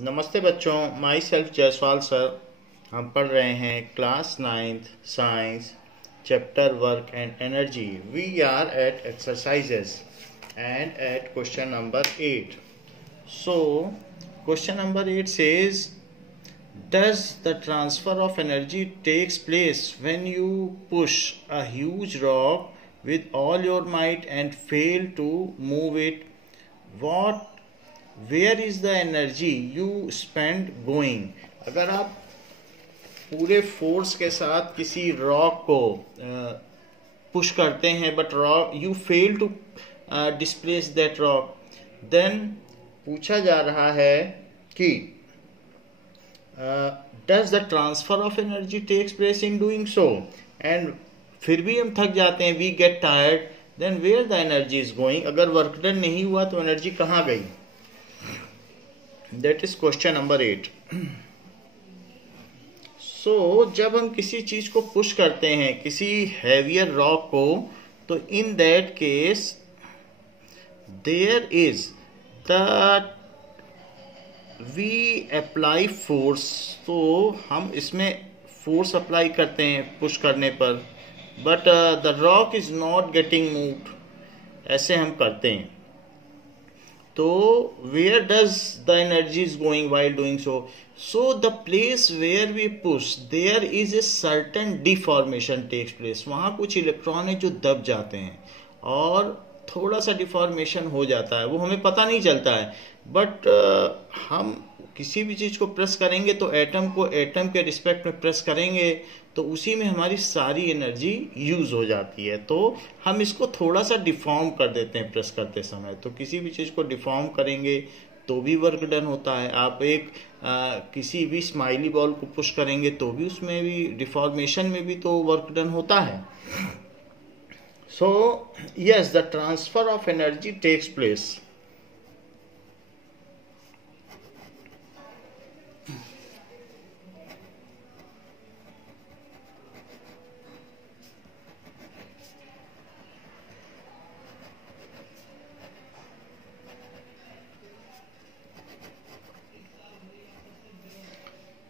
नमस्ते बच्चों, my self Jaiswal sir. हम पढ़ रहे हैं class 9th science chapter work and energy. We are at exercises and at question number 8. So question number 8 says, does the transfer of energy takes place when you push a huge rock with all your might and fail to move it? Where is the energy you spend going? अगर आप पूरे force के साथ किसी rock को push करते हैं but rock you fail to displace that rock, then पूछा जा रहा है कि does the transfer of energy takes place in doing so, and फिर भी हम थक जाते हैं, we get tired, then where the energy is going? अगर वर्क डन नहीं हुआ तो एनर्जी कहाँ गई? That is question number 8. So जब हम किसी चीज को पुश करते हैं, किसी हैवियर रॉक को, तो in that case there is the we apply force. तो हम इसमें फोर्स अप्लाई करते हैं पुश करने पर, but the rock is not getting moved. ऐसे हम करते हैं. तो where does the energy is going while doing so? So the place where we push, there is a certain deformation takes place. वहाँ कुछ इलेक्ट्रॉन है जो दब जाते हैं और थोड़ा सा डिफॉर्मेशन हो जाता है, वो हमें पता नहीं चलता है. बट हम किसी भी चीज को प्रेस करेंगे तो एटम को एटम के रिस्पेक्ट में प्रेस करेंगे तो उसी में हमारी सारी एनर्जी यूज हो जाती है. तो हम इसको थोड़ा सा डिफॉर्म कर देते हैं प्रेस करते समय. तो किसी भी चीज को डिफॉर्म करेंगे तो भी वर्क डन होता है. आप एक किसी भी स्माइली बॉल को पुश करेंगे तो भी उसमें भी डिफॉर्मेशन में भी तो वर्क डन होता है. So yes, the transfer of energy takes place.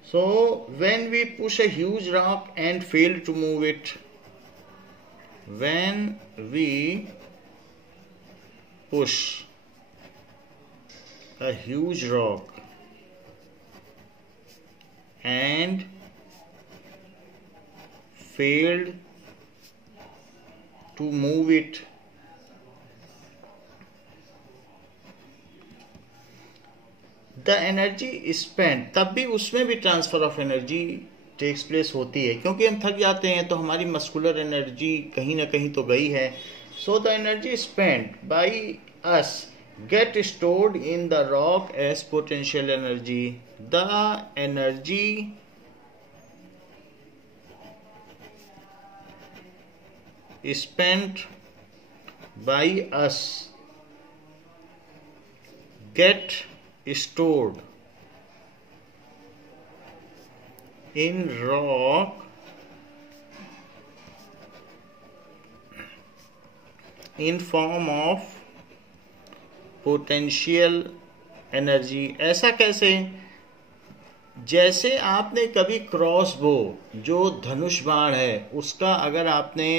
So when we push a huge rock and fail to move it, when we push a huge rock and failed to move it, the energy spend, तब भी उसमें भी transfer of energy takes place होती है, क्योंकि हम थक जाते हैं तो हमारी मस्कुलर एनर्जी कहीं ना कहीं तो गई है. So the energy spend by us get stored in the rock as potential energy. The energy spent by us get stored in rock in form of potential energy. ऐसा कैसे? जैसे आपने कभी क्रॉस बो, जो धनुष बाण है, उसका अगर आपने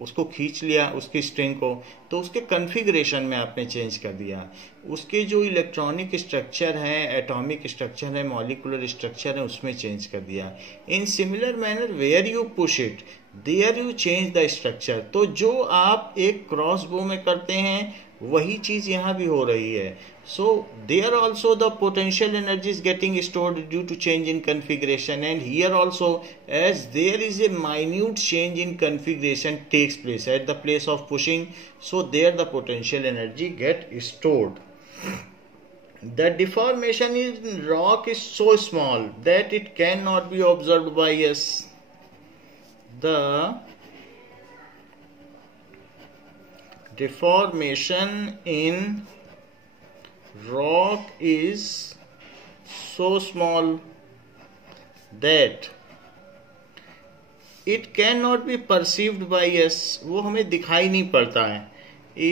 उसको खींच लिया उसकी स्ट्रिंग को, तो उसके कॉन्फ़िगरेशन में आपने चेंज कर दिया. उसके जो इलेक्ट्रॉनिक स्ट्रक्चर है, एटॉमिक स्ट्रक्चर है, मॉलिकुलर स्ट्रक्चर है, उसमें चेंज कर दिया. In similar manner where you push it there you change the structure. तो जो आप एक क्रॉस बो में करते हैं वही चीज यहाँ भी हो रही है. So there also the potential energy is getting stored due to change in configuration, and here also as there is a minute change in configuration takes place at the place of pushing, so there the potential energy get stored. The deformation in rock is so small that it cannot be observed by us. The deformation in rock is so small that it cannot be perceived by us. वो हमें दिखाई नहीं पड़ता है.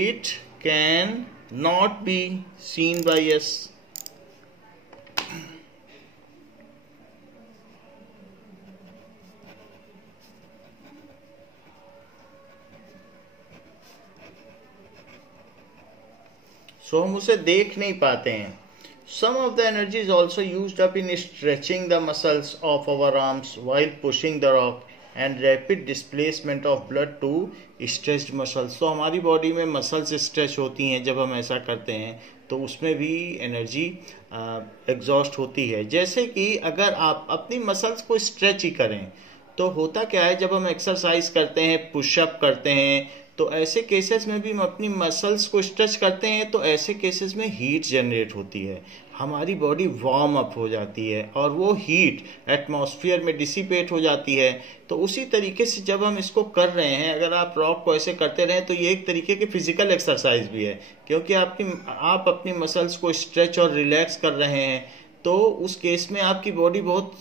It can not be seen by us. सो हम उसे देख नहीं पाते हैं. Some of the energy is also used up in stretching the muscles of our arms while pushing the rock and rapid displacement of blood to stretched muscles. तो हमारी body में muscles stretch होती हैं जब हम ऐसा करते हैं, तो उसमें भी एनर्जी एग्जॉस्ट होती है. जैसे कि अगर आप अपनी मसल्स को स्ट्रेच ही करें तो होता क्या है, जब हम एक्सरसाइज करते हैं, पुशअप करते हैं, तो ऐसे केसेस में भी हम अपनी मसल्स को स्ट्रेच करते हैं, तो ऐसे केसेस में हीट जनरेट होती है, हमारी बॉडी वार्म अप हो जाती है और वो हीट एटमॉस्फेयर में डिसिपेट हो जाती है. तो उसी तरीके से जब हम इसको कर रहे हैं, अगर आप रॉक को ऐसे करते रहें तो ये एक तरीके की फिजिकल एक्सरसाइज भी है, क्योंकि आप अपनी मसल्स को स्ट्रेच और रिलैक्स कर रहे हैं. तो उस केस में आपकी बॉडी बहुत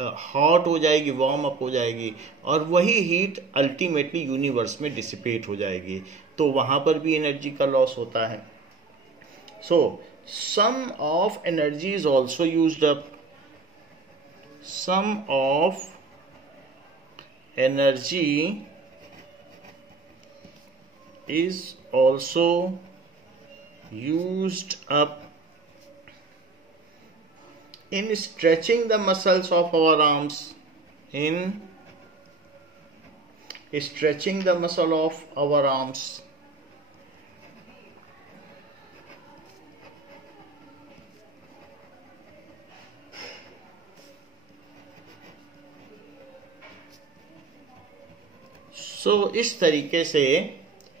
हॉट हो जाएगी, वार्म अप हो जाएगी, और वही हीट अल्टीमेटली यूनिवर्स में डिसिपेट हो जाएगी. तो वहां पर भी एनर्जी का लॉस होता है. So some of energy is also used up. Some of energy is also used up in stretching the muscles of our arms, in stretching the muscle of our arms. So इस तरीके से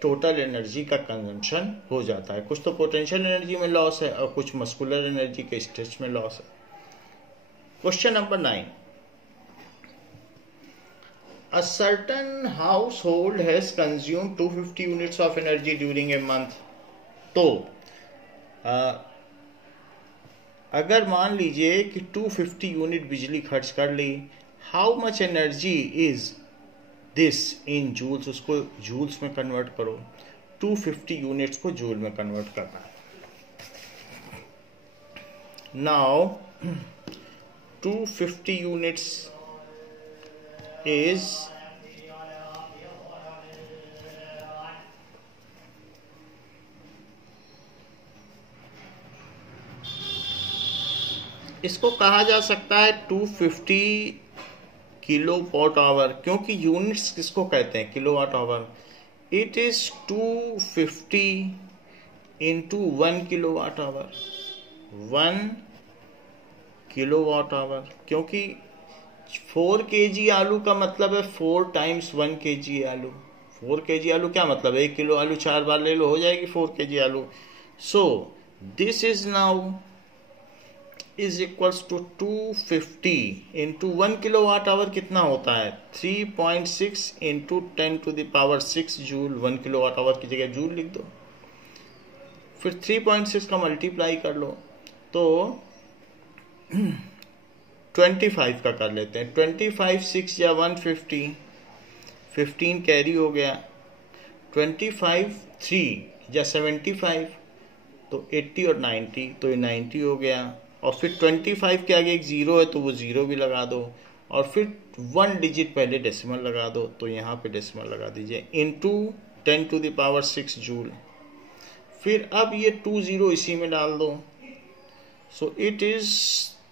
total energy का consumption हो जाता है. कुछ तो potential energy में लॉस है और कुछ मस्कुलर एनर्जी के स्ट्रेच में लॉस है. Question number 9. A certain household has consumed 250 units of energy during a month. तो अगर मान लीजिए कि 250 यूनिट बिजली खर्च कर ली, how much energy is this in joules? उसको जूल्स में कन्वर्ट करो. 250 यूनिट्स को जूल में कन्वर्ट करना है. नाउ 250 units is इसको कहा जा सकता है 250 किलो वॉट आवर, क्योंकि यूनिट्स किसको कहते हैं? Kilowatt hour. It is 250 into 1 kilowatt our. 1 kilowatt our, क्योंकि 4 kg आलू का मतलब है 4 टाइम्स 1 kg आलू. 4 kg आलू क्या मतलब है? 1 किलो आलू 4 बार ले लो, हो जाएगी 4 kg आलू. So this is now is equals to 250 into 1 kilowatt hour. कितना होता है? 3.6 इंटू 10⁻⁶ जूल. 1 किलोवाट आवर की जगह जूल लिख दो, फिर 3.6 का मल्टीप्लाई कर लो, तो 25 का कर लेते हैं. 25 6 या 150, 15 कैरी हो गया. 25 3 या 75, तो 80 और 90, तो ये 90 हो गया. और फिर 25 के आगे एक 0 है तो वो 0 भी लगा दो, और फिर 1 डिजिट पहले डेसिमल लगा दो, तो यहाँ पे डेसिमल लगा दीजिए. Into 10⁻⁶ joule. फिर अब ये 20 इसी में डाल दो. सो इट इज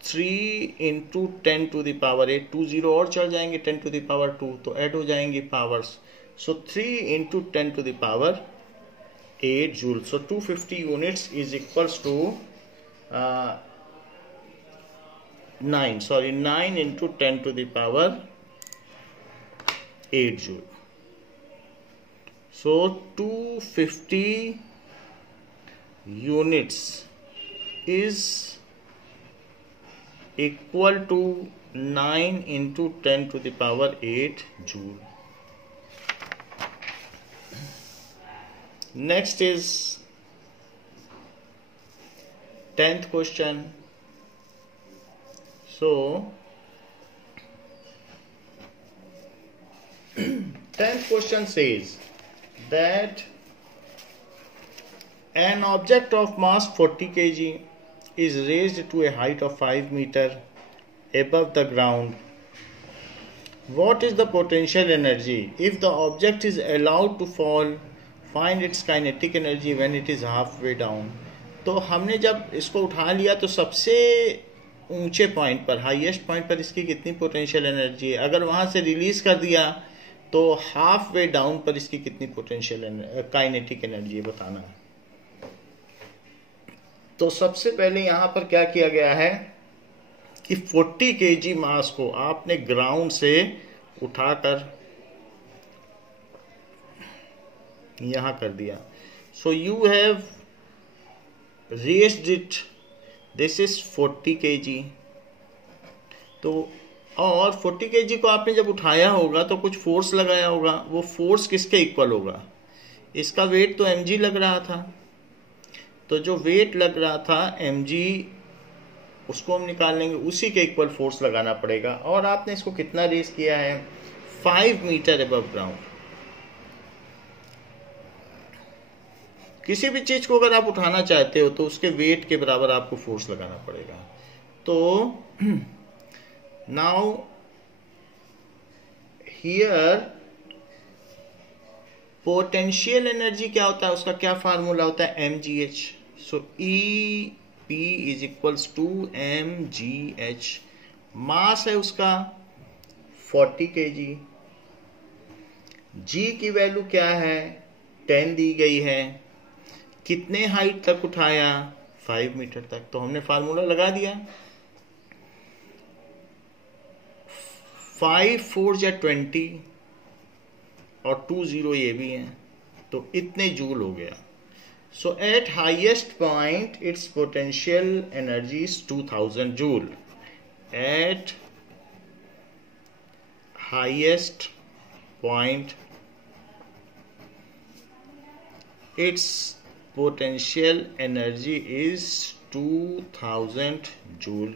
3 इंटू 10⁸. 20 और चढ़ जाएंगे 10⁻², तो ऐड हो जाएंगी powers. So 3 into 10⁸ joule. So 250 units is equals to 9 into 10⁸ joule. So 250 units is equal to 9 into 10⁸ joule. Next is 10th question. So 10th question says that an object of mass 40 kg is raised to a height of 5 meters above the ground. What is the potential energy if the object is allowed to fall? Find its kinetic energy when it is halfway down. तो हमने जब इसको उठा लिया तो सबसे ऊंचे point पर, हाईएस्ट पॉइंट पर इसकी कितनी पोटेंशियल एनर्जी है, अगर वहां से रिलीज कर दिया तो हाफ वे डाउन पर इसकी कितनी पोटेंशियल काइनेटिक एनर्जी है बताना है। तो सबसे पहले यहां पर क्या किया गया है कि 40 kg मास को आपने ग्राउंड से उठाकर यहां कर दिया। So you have raised it, this is 40 kg। तो और 40 kg को आपने जब उठाया होगा तो कुछ फोर्स लगाया होगा, वो फोर्स किसके इक्वल होगा, इसका वेट तो mg लग रहा था, तो जो वेट लग रहा था mg उसको हम निकाल लेंगे, उसी के इक्वल फोर्स लगाना पड़ेगा। और आपने इसको कितना रेस किया है, 5 मीटर अबव ग्राउंड। किसी भी चीज को अगर आप उठाना चाहते हो तो उसके वेट के बराबर आपको फोर्स लगाना पड़ेगा। तो नाउ हियर पोटेंशियल एनर्जी क्या होता है, उसका क्या फार्मूला होता है, mgh। So E P is equals to mgh। Mass है उसका 40 kg, g की वैल्यू क्या है 10 दी गई है, कितने हाइट तक उठाया 5 मीटर तक। तो हमने फार्मूला लगा दिया, 5 4 या 20 और 2 0 ये भी है, तो इतने जूल हो गया। So at highest point its potential energy is 2000 joule. At highest point its potential energy is 2000 joule.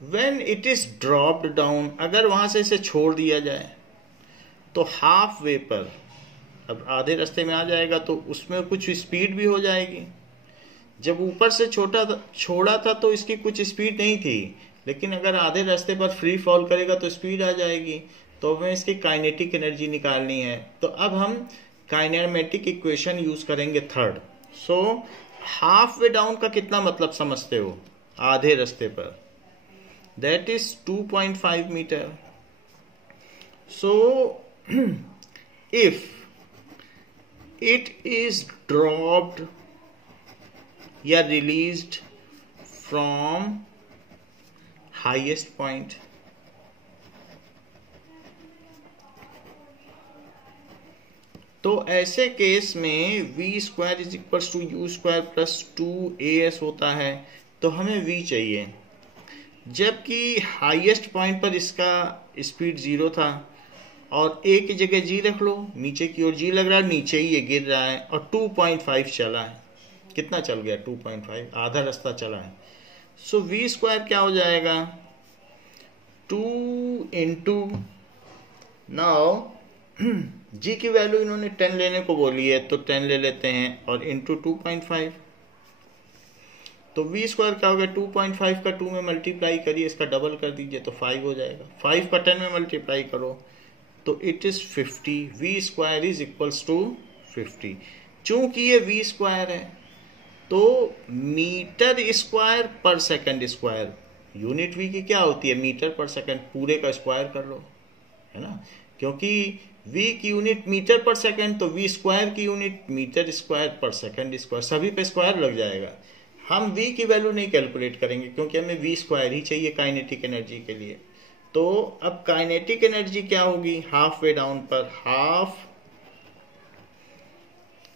When it is dropped down, अगर वहां से इसे छोड़ दिया जाए तो हाफ वे पर, अब आधे रास्ते में आ जाएगा तो उसमें कुछ स्पीड भी हो जाएगी। जब ऊपर से छोड़ा था तो इसकी कुछ स्पीड नहीं थी, लेकिन अगर आधे रास्ते पर फ्री फॉल करेगा तो स्पीड आ जाएगी। तो हमें इसकी काइनेटिक एनर्जी निकालनी है। तो अब हम काइनेमेटिक इक्वेशन यूज करेंगे third. So half way down का कितना मतलब समझते हो, आधे रास्ते पर, that is 2.5 metre. So if it is dropped या रिलीज्ड फ्रॉम हाईएस्ट पॉइंट, तो ऐसे केस में v square is equal to you square plus 2as होता है। तो हमें v चाहिए, जबकि हाईएस्ट पॉइंट पर इसका स्पीड 0 था और a की जगह g रख लो, नीचे की ओर g लग रहा है, नीचे ही ये गिर रहा है और 2.5 चला है। कितना चल गया 2.5, आधा रास्ता चला है। सो v स्क्वायर क्या हो जाएगा 2 इंटू, नाउ g की वैल्यू इन्होंने 10 लेने को बोली है तो 10 ले लेते हैं और इंटू 2.5, तो v स्क्वायर क्या हो गया 2.5 का 2 में मल्टीप्लाई करिए, इसका डबल कर दीजिए तो 5 हो जाएगा। 5 का 10 में मल्टीप्लाई करो तो it is 50। v square is equals to 50। चूंकि ये v स्क्वायर है तो मीटर स्क्वायर पर सेकंड स्क्वायर, यूनिट v की क्या होती है मीटर पर सेकंड, पूरे का स्क्वायर कर लो, है ना, क्योंकि v की यूनिट मीटर पर सेकंड, तो v स्क्वायर की यूनिट मीटर स्क्वायर पर सेकंड स्क्वायर, सभी पे स्क्वायर लग जाएगा। हम v की वैल्यू नहीं कैलकुलेट करेंगे क्योंकि हमें v स्क्वायर ही चाहिए काइनेटिक एनर्जी के लिए। तो अब काइनेटिक एनर्जी क्या होगी हाफ वे डाउन पर, हाफ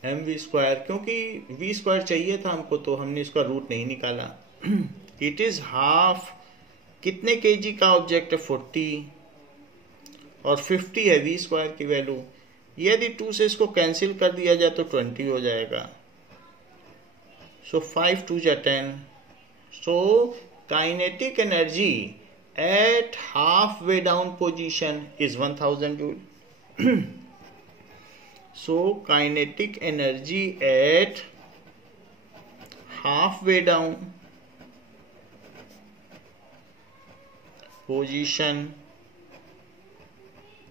mv स्क्वायर, क्योंकि v स्क्वायर चाहिए था हमको तो हमने इसका रूट नहीं निकाला। इट इज हाफ, कितने केजी का ऑब्जेक्ट है 40 और 50 है v स्क्वायर की वैल्यू। यदि 2 से इसको कैंसिल कर दिया जाए तो 20 हो जाएगा। सो 5 2 जा 10। So kinetic energy at half way down position is 1000 joule. So kinetic energy at half way down position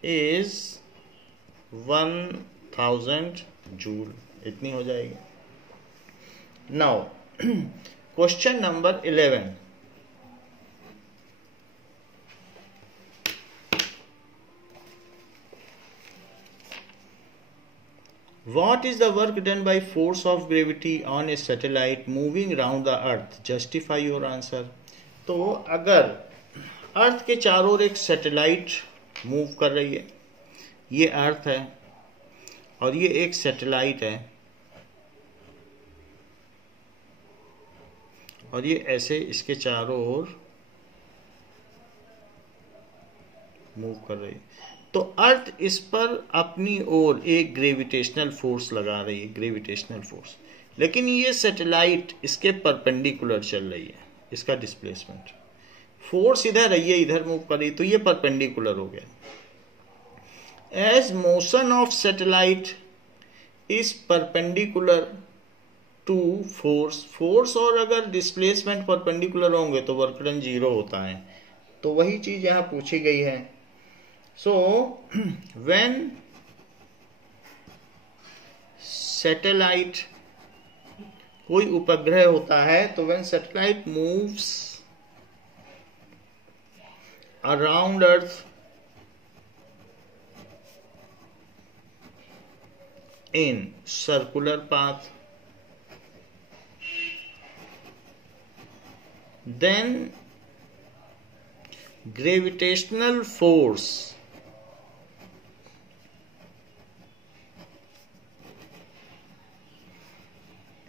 is 1000 joule, इतनी हो जाएगी। Now question number 11. What is the work done by force of gravity on a satellite moving around the earth? Justify your answer. तो अगर अर्थ के चारों ओर एक satellite move कर रही है, ये अर्थ है और ये एक सैटेलाइट है और ये ऐसे इसके चारों ओर मूव कर रही है, तो अर्थ इस पर अपनी ओर एक ग्रेविटेशनल फोर्स लगा रही है, ग्रेविटेशनल फोर्स. लेकिन ये सैटेलाइट इसके परपेंडिकुलर चल रही है, इसका डिस्प्लेसमेंट फोर्स इधर है, ये इधर मूव कर रही, तो ये परपेंडिकुलर हो गया. As motion of satellite is perpendicular to force और अगर डिस्प्लेसमेंट परपेंडिकुलर होंगे तो वर्क डन 0 होता है. तो वही चीज यहां पूछी गई है. So, when satellite कोई उपग्रह होता है तो when satellite moves around Earth in circular path, then gravitational force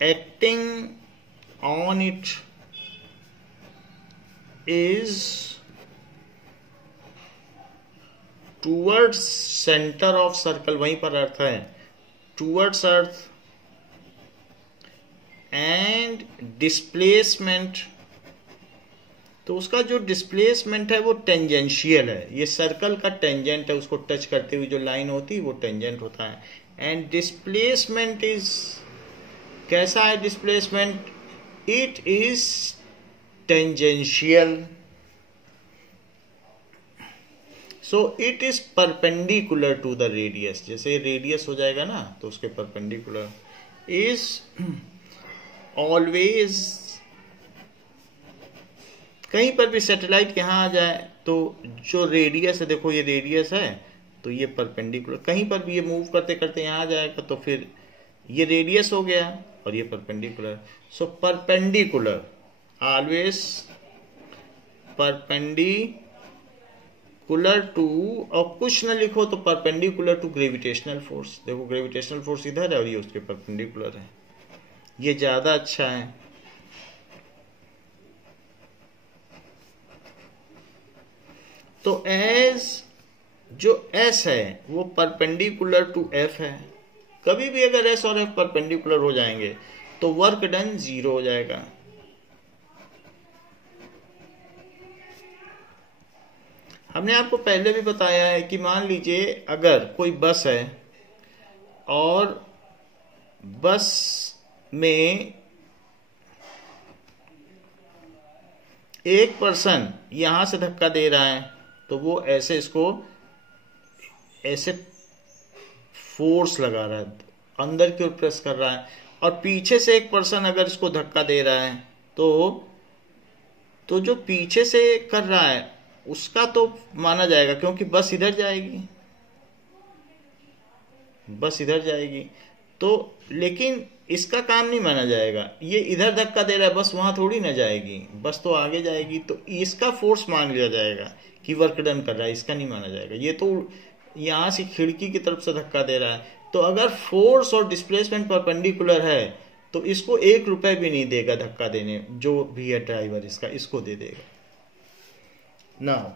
acting on it is towards center of circle, वहीं पर अर्थ है, towards earth, and displacement, तो उसका जो डिस्प्लेसमेंट है वो टेंजेंशियल है, ये सर्कल का टेंजेंट है, उसको टच करते हुए जो लाइन होती है वो टेंजेंट होता है. एंड डिस्प्लेसमेंट इज कैसा है displacement? It is tangential. So it is perpendicular to the radius. जैसे रेडियस हो जाएगा ना तो उसके परपेंडिकुलर. इज ऑलवेज, कहीं पर भी सैटेलाइट यहां आ जाए तो जो रेडियस है, देखो ये रेडियस है तो ये परपेंडिकुलर, कहीं पर भी ये मूव करते करते यहां आ जाएगा तो फिर ये रेडियस हो गया और ये perpendicular. So perpendicular, always perpendicular to, और कुछ न लिखो तो परपेंडिकुलर टू ग्रेविटेशनल फोर्स. देखो ग्रेविटेशनल फोर्स इधर है और ये उसके परपेंडिकुलर है, ये ज्यादा अच्छा है. तो एज जो एस है वो परपेंडिकुलर टू एफ है. कभी भी अगर एस और एफ परपेंडिकुलर हो जाएंगे तो वर्क डन 0 हो जाएगा. हमने आपको पहले भी बताया है कि मान लीजिए अगर कोई बस है और बस में एक पर्सन यहां से धक्का दे रहा है तो वो ऐसे इसको ऐसे फोर्स लगा रहा है, अंदर की ओर प्रेस कर रहा है, और पीछे से एक पर्सन अगर इसको धक्का दे रहा है तो जो पीछे से कर रहा है उसका तो माना जाएगा क्योंकि बस इधर जाएगी, बस इधर जाएगी. तो लेकिन इसका काम नहीं माना जाएगा, ये इधर धक्का दे रहा है, बस वहां थोड़ी ना जाएगी, बस तो आगे जाएगी. तो इसका फोर्स मान लिया जाएगा कि वर्क डन कर रहा है, इसका नहीं माना जाएगा. ये तो यहां से खिड़की की तरफ से धक्का दे रहा है, तो अगर फोर्स और डिस्प्लेसमेंट परपेंडिकुलर है तो इसको 1 रुपए भी नहीं देगा धक्का देने, जो भी है ड्राइवर इसका, इसको दे देगा. नाउ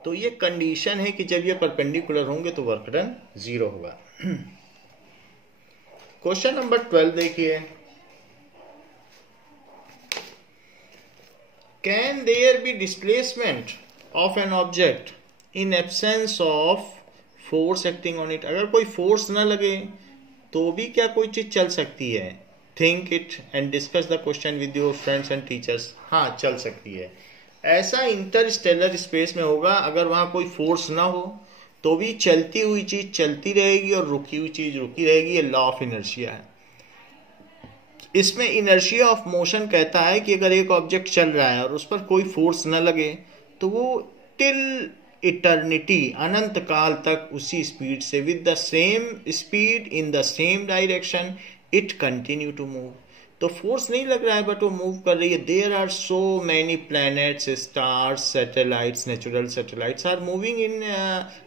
तो ये कंडीशन है कि जब ये परपेंडिकुलर होंगे तो वर्क डन 0 होगा. क्वेश्चन नंबर 12 देखिए. Can there be displacement of an object in absence of force acting on it? अगर कोई फोर्स ना लगे तो भी क्या कोई चीज चल सकती है? Think it and discuss the question with your friends and teachers. हाँ, चल सकती है. ऐसा इंटरस्टेलर स्पेस में होगा अगर वहां कोई फोर्स ना हो तो भी चलती हुई चीज चलती रहेगी और रुकी हुई चीज रुकी रहेगी। ये लॉ ऑफ इनर्शिया है। इसमें इनर्शिया ऑफ मोशन कहता है कि अगर एक ऑब्जेक्ट चल रहा है और उस पर कोई फोर्स न लगे तो वो टिल इटर्निटी, अनंत काल तक उसी स्पीड से, with the same speed in the same direction, it continue to move. तो फोर्स नहीं लग रहा है बट वो मूव कर रही है। There are so many planets, stars, satellites, natural satellites are moving in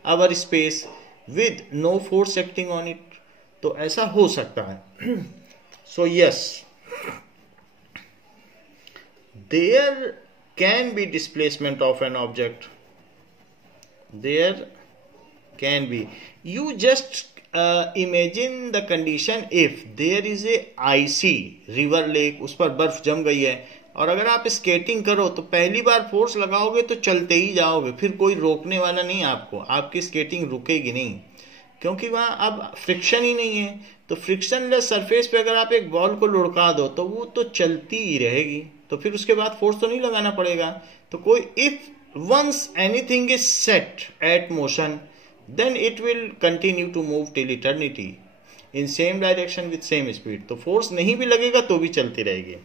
our space with no force acting on it. तो ऐसा हो सकता है। So yes, there can be displacement of an object. There can be. You just imagine the condition if there is a icy river lake, उस पर बर्फ जम गई है और अगर आप स्केटिंग करो तो पहली बार फोर्स लगाओगे तो चलते ही जाओगे, फिर कोई रोकने वाला नहीं आपको, आपकी स्केटिंग रुकेगी नहीं क्योंकि वहां अब फ्रिक्शन ही नहीं है। तो फ्रिक्शनलेस सरफेस पे अगर आप एक बॉल को लुढ़का दो तो वो तो चलती ही रहेगी, तो फिर उसके बाद फोर्स तो नहीं लगाना पड़ेगा। तो कोई if once anything is set at motion then it will continue to move till eternity in same direction with same speed. तो फोर्स नहीं भी लगेगा तो भी चलती रहेगी।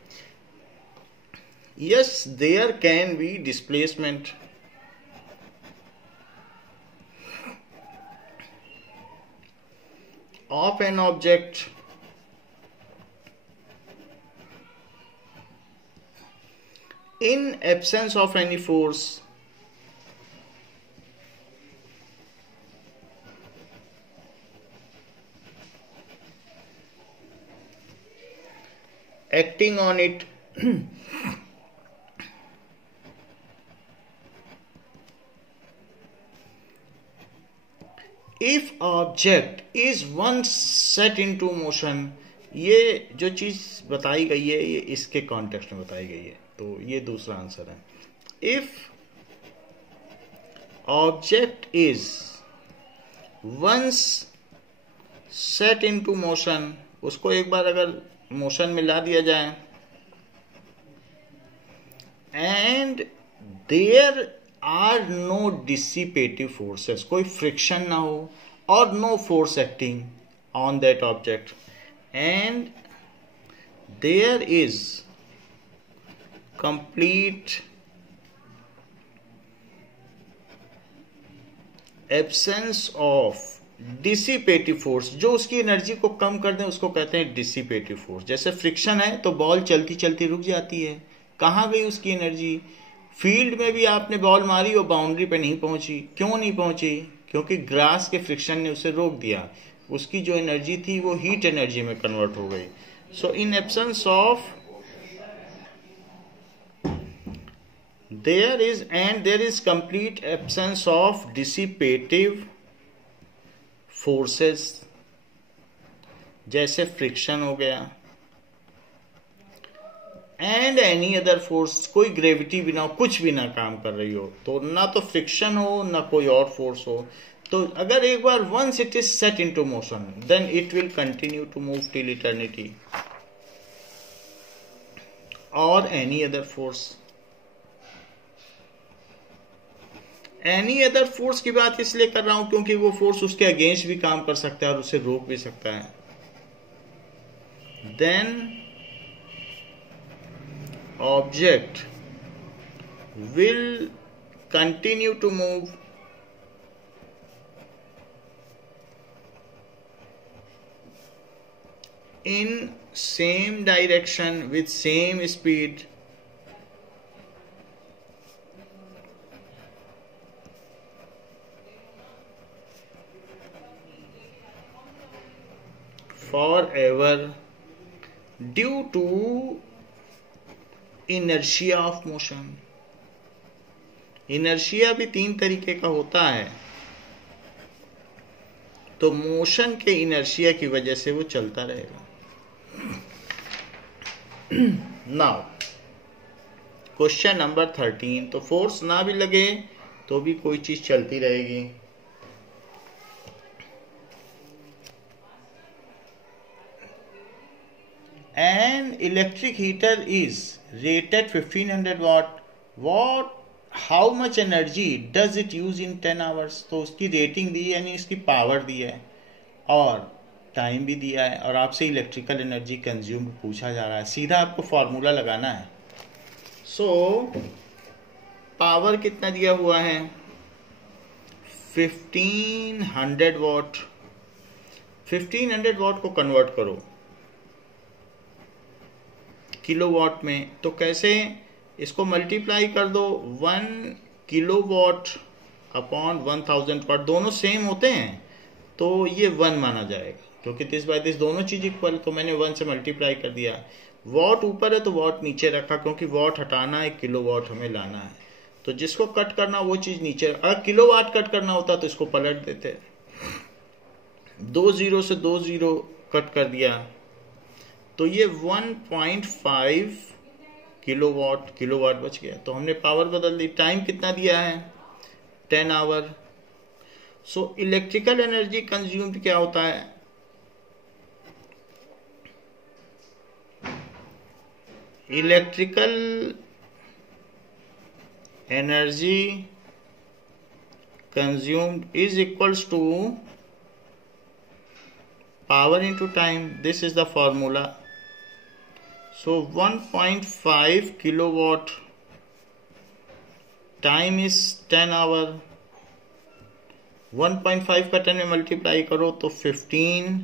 Yes, there can be displacement. Of an object in absence of any force acting on it if object is once set into motion। ये जो चीज बताई गई है ये इसके कॉन्टेक्स्ट में बताई गई है, तो ये दूसरा आंसर है। If object is once set into motion, उसको एक बार अगर मोशन में ला दिया जाए, and there are no dissipative forces, कोई फ्रिक्शन ना हो और no force acting on that object, and there is complete absence of dissipative force, जो उसकी एनर्जी को कम कर दें उसको कहते हैं डिसिपेटिव फोर्स। जैसे फ्रिक्शन है तो बॉल चलती चलती रुक जाती है, कहाँ गई उसकी एनर्जी? फील्ड में भी आपने बॉल मारी और बाउंड्री पे नहीं पहुंची, क्यों नहीं पहुंची? क्योंकि ग्रास के फ्रिक्शन ने उसे रोक दिया, उसकी जो एनर्जी थी वो हीट एनर्जी में कन्वर्ट हो गई। So in absence of there is complete absence of dissipative forces, जैसे फ्रिक्शन हो गया, एंड एनी अदर फोर्स, कोई ग्रेविटी भी ना हो, कुछ भी ना काम कर रही हो, तो ना तो फ्रिक्शन हो ना कोई और फोर्स हो। तो अगर एक बार once it is set into motion then it will continue to move till eternity. और any other force, any other force की बात इसलिए कर रहा हूं क्योंकि वो फोर्स उसके अगेंस्ट भी काम कर सकता है और उसे रोक भी सकता है। Then object will continue to move in same direction with same speed forever due to inertia of motion। Inertia भी तीन तरीके का होता है, तो मोशन के इनर्शिया की वजह से वो चलता रहेगा। नाउ क्वेश्चन नंबर 13, तो फोर्स ना भी लगे तो भी कोई चीज चलती रहेगी। An electric heater is rated 1500 watt. How much energy does it use in 10 hours, तो उसकी रेटिंग दी यानी इसकी पावर दी है और टाइम भी दिया है और आपसे इलेक्ट्रिकल एनर्जी कंज्यूम पूछा जा रहा है। सीधा आपको फॉर्मूला लगाना है। सो पावर कितना दिया हुआ है 1500 वॉट। 1500 वॉट को कन्वर्ट करो किलोवाट में, तो कैसे इसको मल्टीप्लाई कर दो 1 किलोवाट अपॉन 1000 वाट, दोनों सेम होते हैं तो ये 1 माना जाएगा क्योंकि 30/30 दोनों चीज इक्वल, तो मैंने 1 से मल्टीप्लाई कर दिया। वॉट ऊपर है तो वॉट नीचे रखा क्योंकि वॉट हटाना है, किलोवाट हमें लाना है, तो जिसको कट करना वो चीज नीचे। अगर किलोवाट कट करना होता तो इसको पलट देते, 2 जीरो से 2 जीरो कट कर दिया तो ये 1.5 किलोवाट बच गया। तो हमने पावर बदल दी। टाइम कितना दिया है 10 hour. So electrical energy consumed क्या होता है, electrical energy consumed is equals to power into time. This is the formula. So 1.5 kilowatt, time is 10 hour, 1.5 का 10 में मल्टीप्लाई करो तो 15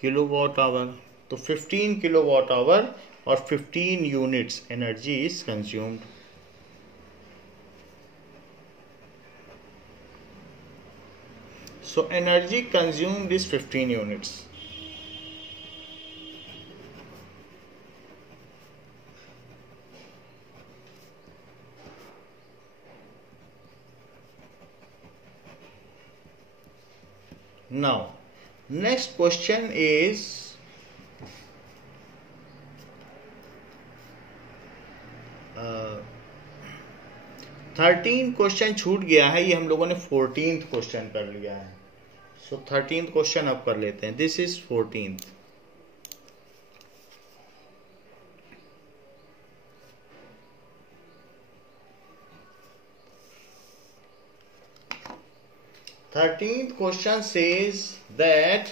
किलोवाट आवर, तो 15 किलोवाट आवर और 15 units energy is consumed. So energy consumed is 15 units. Now, next question is 13 question छूट गया है, ये हम लोगों ने 14th क्वेश्चन कर लिया है। सो 13th क्वेश्चन अब कर लेते हैं। This is 14th। Question says that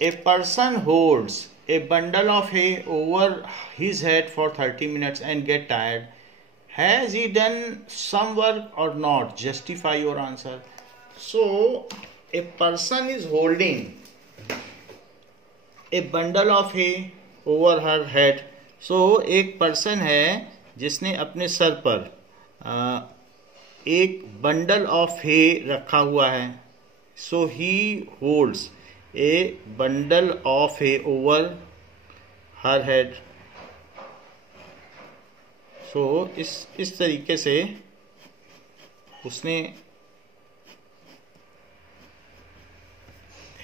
a person holds a bundle of hay over his head for 30 minutes and get tired. Has he done some work or not? Justify your answer. So a person is holding a bundle of hay over her head. So एक person है जिसने अपने sir पर एक bundle of हे रखा हुआ है। So he holds a bundle of hay over her head. सो इस तरीके से उसने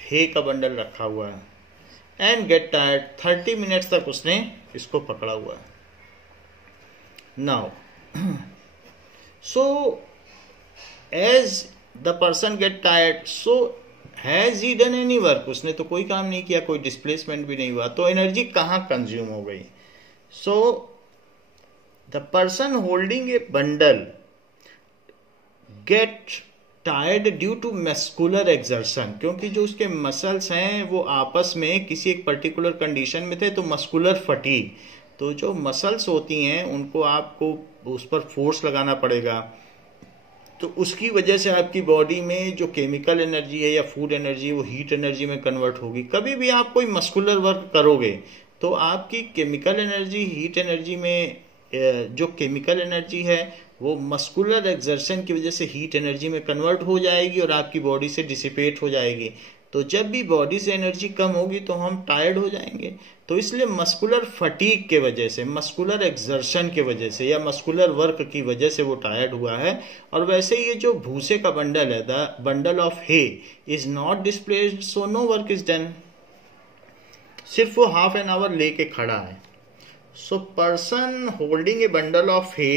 हे का बंडल रखा हुआ है एंड गेट टायर्ड। 30 मिनट्स तक उसने इसको पकड़ा हुआ है। Now so as the person get tired, so has he done any work, उसने तो कोई काम नहीं किया, कोई डिस्प्लेसमेंट भी नहीं हुआ, तो एनर्जी कहाँ कंज्यूम हो गई। So the person holding a bundle get tired due to muscular exertion, क्योंकि जो उसके मसल्स हैं वो आपस में किसी एक पर्टिकुलर कंडीशन में थे, तो मस्कुलर फटीग, तो जो मसल्स होती हैं उनको आपको उस पर फोर्स लगाना पड़ेगा, तो उसकी वजह से आपकी बॉडी में जो केमिकल एनर्जी है या फूड एनर्जी वो हीट एनर्जी में कन्वर्ट होगी। कभी भी आप कोई मस्कुलर वर्क करोगे तो आपकी केमिकल एनर्जी हीट एनर्जी में, जो केमिकल एनर्जी है वो मस्कुलर एक्सर्शन की वजह से हीट एनर्जी में कन्वर्ट हो जाएगी और आपकी बॉडी से डिसिपेट हो जाएगी। तो जब भी बॉडी से एनर्जी कम होगी तो हम टायर्ड हो जाएंगे। तो इसलिए मस्कुलर फटीग के वजह से, मस्कुलर एक्सर्शन के वजह से या मस्कुलर वर्क की वजह से वो टायर्ड हुआ है। और वैसे ये जो भूसे का बंडल है, the bundle of hay is not displaced, so no work is done. सिर्फ वो हाफ एन आवर लेके खड़ा है। So person holding a bundle of hay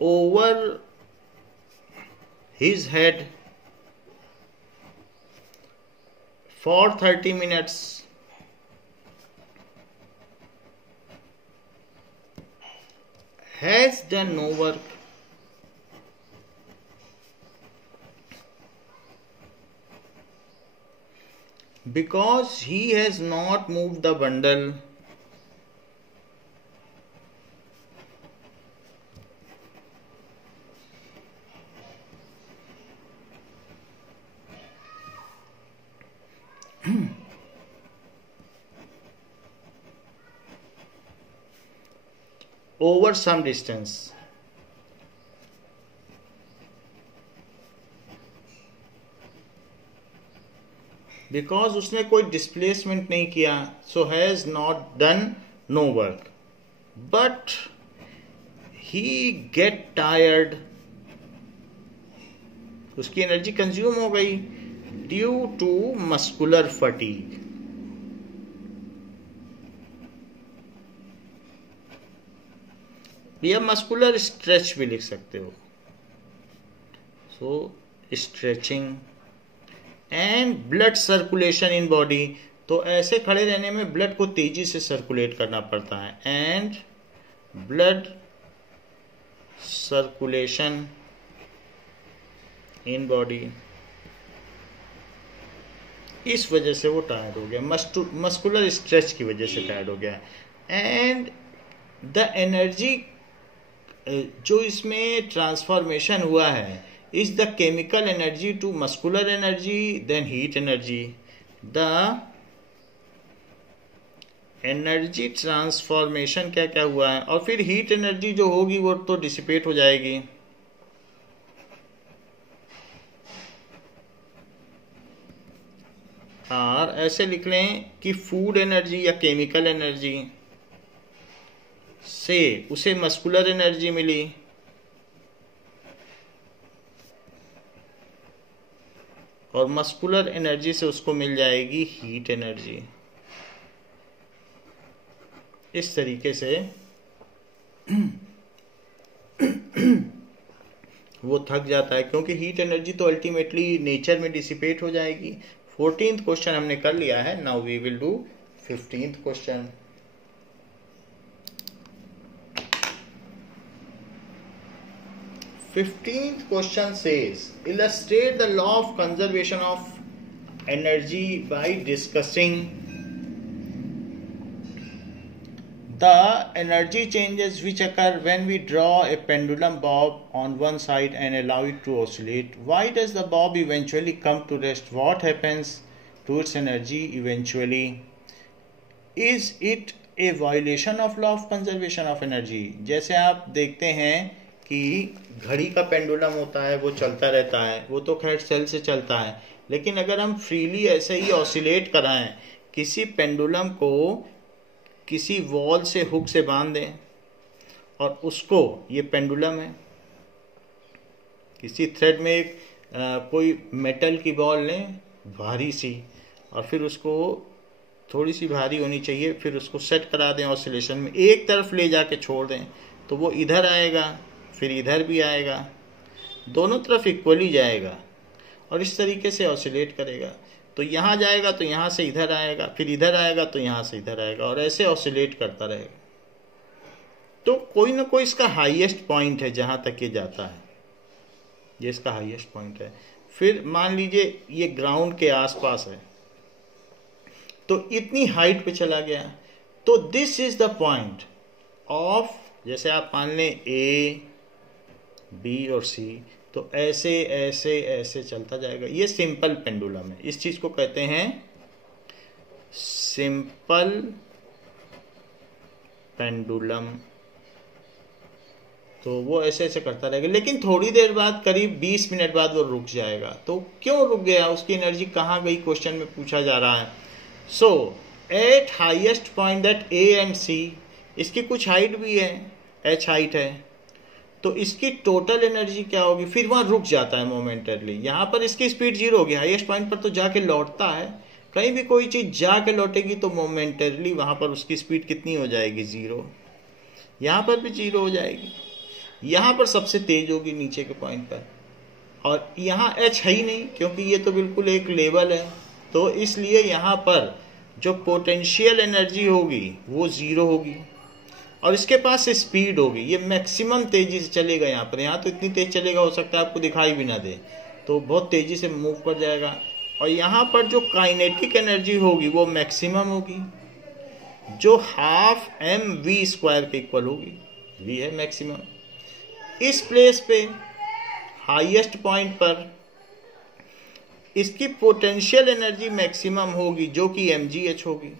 over his head for 30 minutes. Has done no work. Because he has not moved the bundle. Over some distance. Because उसने कोई displacement नहीं किया, so has not done no work. But he get tired. उसकी energy consume हो गई due to muscular fatigue. या muscular stretch भी लिख सकते हो. So stretching and blood circulation in body. तो ऐसे खड़े रहने में ब्लड को तेजी से सर्कुलेट करना पड़ता है. And blood circulation in body, इस वजह से वो टायर्ड हो गया. मस्कुलर स्ट्रेच की वजह से टायर्ड हो गया. एंड द एनर्जी जो इसमें ट्रांसफॉर्मेशन हुआ है is the chemical energy to muscular energy then heat energy. The energy transformation क्या क्या हुआ है, और फिर हीट एनर्जी जो होगी वो तो डिसिपेट हो जाएगी. और ऐसे लिख लें कि फूड एनर्जी या केमिकल एनर्जी से उसे मस्कुलर एनर्जी मिली, और मस्कुलर एनर्जी से उसको मिल जाएगी हीट एनर्जी. इस तरीके से वो थक जाता है, क्योंकि हीट एनर्जी तो अल्टीमेटली नेचर में डिसिपेट हो जाएगी. 14th क्वेश्चन हमने कर लिया है. Now we will do 15th question. Fifteenth question says, illustrate the law of conservation of energy by discussing the energy changes which occur when we draw a pendulum bob on one side and allow it to oscillate. Why does the bob eventually come to rest? What happens to its energy eventually? Is it a violation of law of conservation of energy? जैसे आप देखते हैं कि घड़ी का pendulum होता है, वो चलता रहता है, वो तो खैर सेल से चलता है. लेकिन अगर हम फ्रीली ऐसे ही ऑसिलेट कराएं, किसी पेंडुलम को किसी वॉल से हुक से बांध दें और उसको, ये पेंडुलम है, किसी थ्रेड में एक कोई मेटल की बॉल लें भारी सी, और फिर उसको थोड़ी सी भारी होनी चाहिए, फिर उसको सेट करा दें ऑसिलेशन में, एक तरफ ले जाके छोड़ दें तो वो इधर आएगा, फिर इधर भी आएगा, दोनों तरफ इक्वली जाएगा और इस तरीके से ऑसिलेट करेगा. तो यहाँ जाएगा तो यहाँ से इधर आएगा, फिर इधर आएगा तो यहाँ से इधर आएगा, और ऐसे ऑसिलेट करता रहेगा. तो कोई ना कोई इसका हाईएस्ट पॉइंट है जहाँ तक ये जाता है, ये इसका हाईएस्ट पॉइंट है. फिर मान लीजिए ये ग्राउंड के आसपास है, तो इतनी हाइट पे चला गया, तो this is the point of, जैसे आप मान लें ए बी और सी, तो ऐसे ऐसे ऐसे चलता जाएगा. ये सिंपल पेंडुलम है, इस चीज को कहते हैं सिंपल पेंडुलम. तो वो ऐसे ऐसे करता रहेगा, लेकिन थोड़ी देर बाद, करीब 20 मिनट बाद वो रुक जाएगा. तो क्यों रुक गया, उसकी एनर्जी कहाँ गई, क्वेश्चन में पूछा जा रहा है. So at highest point that A and C, इसकी कुछ हाइट भी है, एच हाइट है, तो इसकी टोटल एनर्जी क्या होगी, फिर वहां रुक जाता है मोमेंटरली. यहाँ पर इसकी स्पीड 0 होगी, हाईएस्ट पॉइंट पर तो जाके लौटता है. कहीं भी कोई चीज जाके लौटेगी तो मोमेंटरली वहां पर उसकी स्पीड कितनी हो जाएगी, 0. यहाँ पर भी 0 हो जाएगी. यहाँ पर सबसे तेज होगी नीचे के पॉइंट पर, और यहाँ h है ही नहीं क्योंकि ये तो बिल्कुल एक लेवल है, तो इसलिए यहाँ पर जो पोटेंशियल एनर्जी होगी वो 0 होगी और इसके पास स्पीड होगी, ये मैक्सिमम तेजी से चलेगा। यहाँ पर यहाँ तो इतनी तेज चलेगा हो सकता है आपको दिखाई भी ना दे, तो बहुत तेजी से मूव कर जाएगा। और यहाँ पर जो काइनेटिक एनर्जी होगी वो मैक्सिमम होगी, जो हाफ mv² के इक्वल होगी। v है मैक्सिमम। इस प्लेस पे हाईएस्ट पॉइंट पर इसकी पोटेंशियल एनर्जी मैक्सिमम होगी जो कि mgh होगी,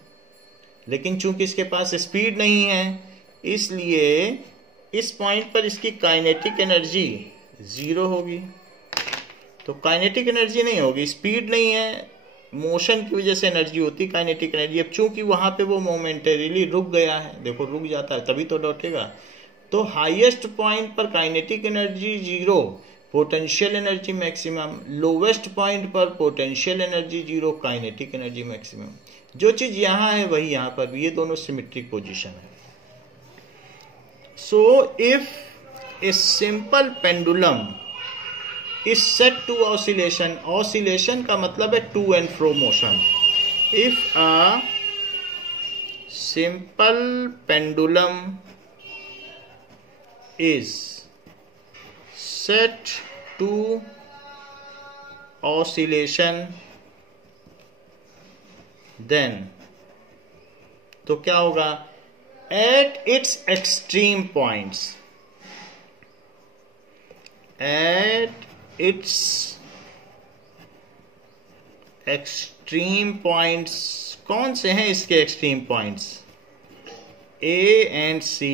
लेकिन चूंकि इसके पास स्पीड नहीं है इसलिए इस पॉइंट पर इसकी काइनेटिक एनर्जी 0 होगी। तो काइनेटिक एनर्जी नहीं होगी, स्पीड नहीं है, मोशन की वजह से एनर्जी होती काइनेटिक एनर्जी। अब चूंकि वहां पे वो मोमेंटरीली रुक गया है, देखो रुक जाता है तभी तो लौटेगा, तो हाईएस्ट पॉइंट पर kinetic energy 0, potential energy maximum, lowest point पर potential energy 0, kinetic energy maximum. जो चीज यहाँ है वही यहाँ पर भी, ये दोनों सिमेट्रिक पोजीशन है। So if a simple pendulum is set to oscillation, oscillation का मतलब है to and fro motion. If a simple pendulum is set to oscillation, then तो क्या होगा, at its extreme points, at its extreme points, कौन से हैं इसके extreme points? A and C,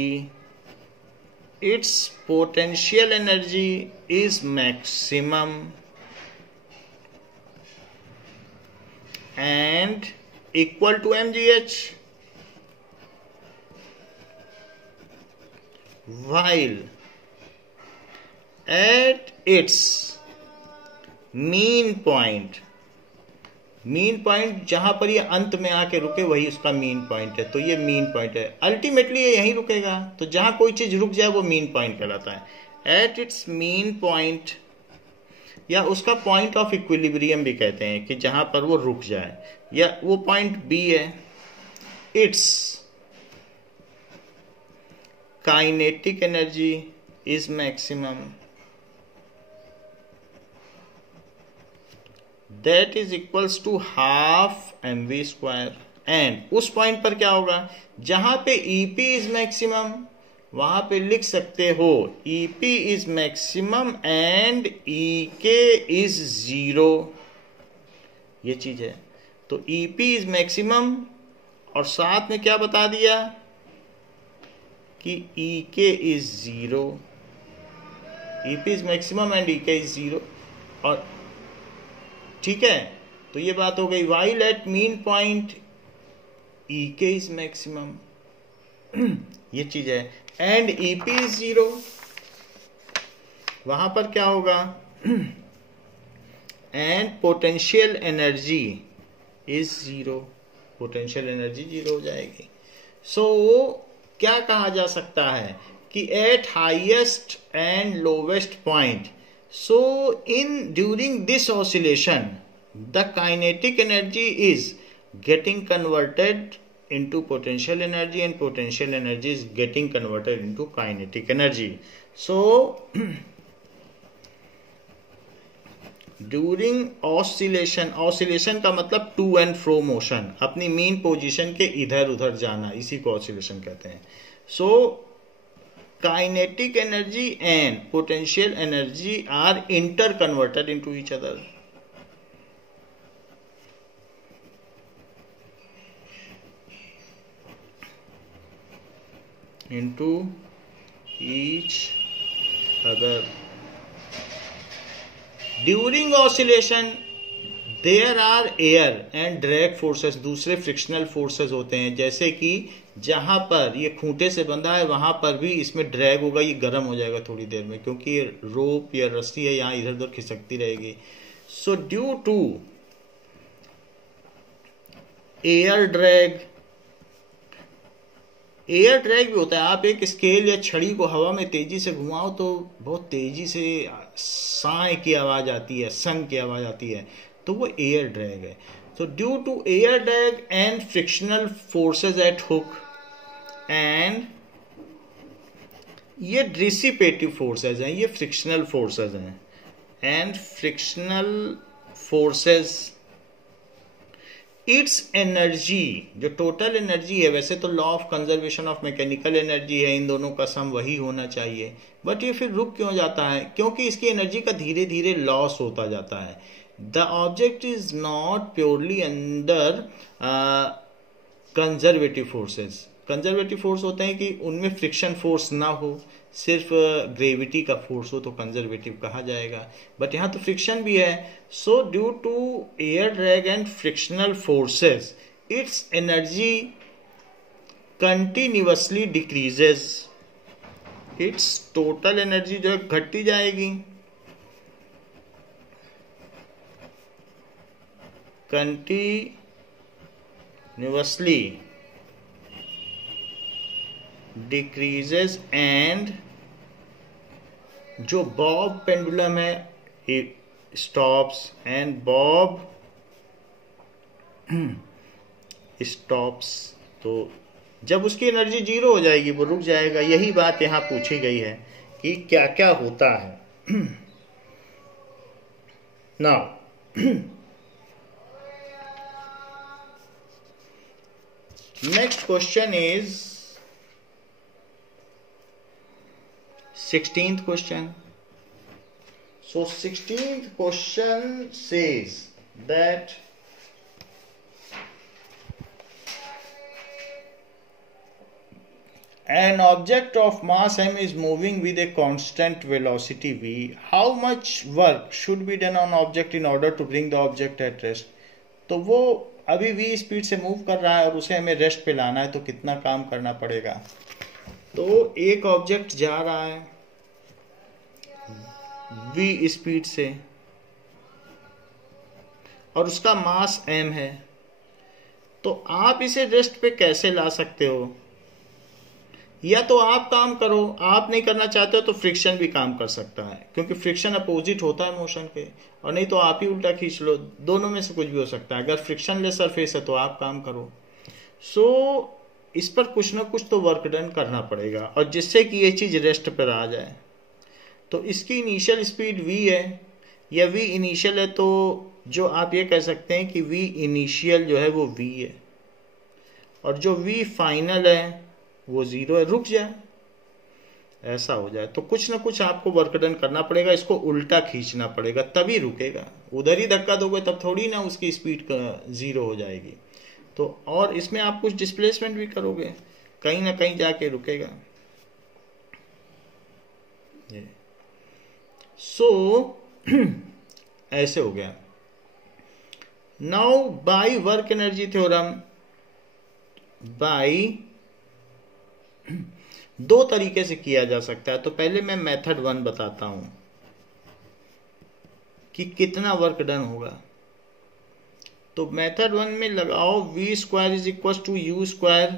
its potential energy is maximum and equal to mgh, while at its mean point, mean point जहां पर ये अंत में आके रुके वही उसका मीन पॉइंट है, तो ये मीन पॉइंट है। अल्टीमेटली ये यहीं रुकेगा, तो जहां कोई चीज रुक जाए वो मीन पॉइंट कहलाता है। एट इट्स मीन पॉइंट, या उसका पॉइंट ऑफ इक्विलिब्रियम भी कहते हैं कि जहां पर वो रुक जाए, या वो पॉइंट बी है। It's kinetic energy is maximum, that is equals to half mv², and उस पॉइंट पर क्या होगा, जहां पे EP इज मैक्सिमम वहां पे लिख सकते हो EP is maximum and EK is 0, ये चीज है। तो EP इज मैक्सिमम और साथ में क्या बता दिया कि EK is 0, EP is maximum and EK is 0, और ठीक है, तो ये बात हो गई। While at mean point EK is maximum, ये चीज है, एंड EP इज 0, वहां पर क्या होगा, and potential energy is 0, potential energy 0 हो जाएगी। सो क्या कहा जा सकता है कि eight highest and lowest point, so during this oscillation the kinetic energy is getting converted into potential energy and potential energy is getting converted into kinetic energy. So during oscillation, oscillation का मतलब to and fro motion, अपनी mean position के इधर उधर जाना, इसी को oscillation कहते हैं। So kinetic energy and potential energy are interconverted into each other. Into each other. During oscillation there are air and drag forces, दूसरे फ्रिक्शनल फोर्सेस होते हैं, जैसे कि जहां पर ये खूंटे से बंधा है वहां पर भी इसमें ड्रैग होगा, ये गर्म हो जाएगा थोड़ी देर में क्योंकि ये रोप या रस्सी है यहां इधर उधर खिसकती रहेगी। So due to air drag, air drag भी होता है। आप एक स्केल या छड़ी को हवा में तेजी से घुमाओ तो बहुत तेजी से साए की आवाज आती है, संग की आवाज आती है, तो वो एयर ड्रैग है। तो due to air drag and frictional forces at hook end, ये डिसिपेटिव फोर्सेस हैं, ये फ्रिक्शनल फोर्सेस हैं, and frictional forces, its energy, जो टोटल एनर्जी है, वैसे तो law of conservation of mechanical energy है, इन दोनों का सम वही होना चाहिए, बट ये फिर रुक क्यों जाता है? क्योंकि इसकी एनर्जी का धीरे धीरे लॉस होता जाता है। The object is not purely under conservative forces. Conservative force होते हैं कि उनमें फ्रिक्शन फोर्स ना हो, सिर्फ ग्रेविटी का फोर्स हो तो कंजर्वेटिव कहा जाएगा, बट यहाँ तो फ्रिक्शन भी है। So due to air drag and frictional forces its energy continuously decreases, its total energy जो है घटती जाएगी, कंटिन्यूअसली डिक्रीजेस एंड जो बॉब पेंडुलम है it stops and bob stops. तो जब उसकी एनर्जी जीरो हो जाएगी वो रुक जाएगा। यही बात यहां पूछी गई है कि क्या क्या होता है। Now next question is 16th question. So 16th question says that an object of mass m is moving with a constant velocity v. How much work should be done on object in order to bring the object at rest? तो वो अभी v speed से move कर रहा है और उसे हमें रेस्ट पे लाना है, तो कितना काम करना पड़ेगा? तो एक ऑब्जेक्ट जा रहा है v स्पीड से और उसका मास m है, तो आप इसे रेस्ट पे कैसे ला सकते हो? या तो आप काम करो, आप नहीं करना चाहते हो तो फ्रिक्शन भी काम कर सकता है, क्योंकि फ्रिक्शन अपोजिट होता है मोशन के, और नहीं तो आप ही उल्टा खींच लो, दोनों में से कुछ भी हो सकता है। अगर फ्रिक्शन लेस सरफेस है तो आप काम करो। सो इस पर कुछ ना कुछ तो वर्क डन करना पड़ेगा, और जिससे कि ये चीज रेस्ट पर आ जाए। तो इसकी इनिशियल स्पीड v है या v इनिशियल है, तो जो आप ये कह सकते हैं कि v इनिशियल जो है वो v है, और जो v फाइनल है वो 0 है, रुक जाए, ऐसा हो जाए। तो कुछ ना कुछ आपको वर्क डन करना पड़ेगा, इसको उल्टा खींचना पड़ेगा तभी रुकेगा। उधर ही धक्का दोगे तब थोड़ी ना उसकी स्पीड 0 हो जाएगी। तो और इसमें आप कुछ डिस्प्लेसमेंट भी करोगे, कहीं ना कहीं जाके रुकेगा। ऐसे हो गया। Now by work energy theorem, by दो तरीके से किया जा सकता है। तो पहले मैं मेथड 1 बताता हूं कि कितना वर्क डन होगा। तो मेथड 1 में लगाओ v square is equal to u square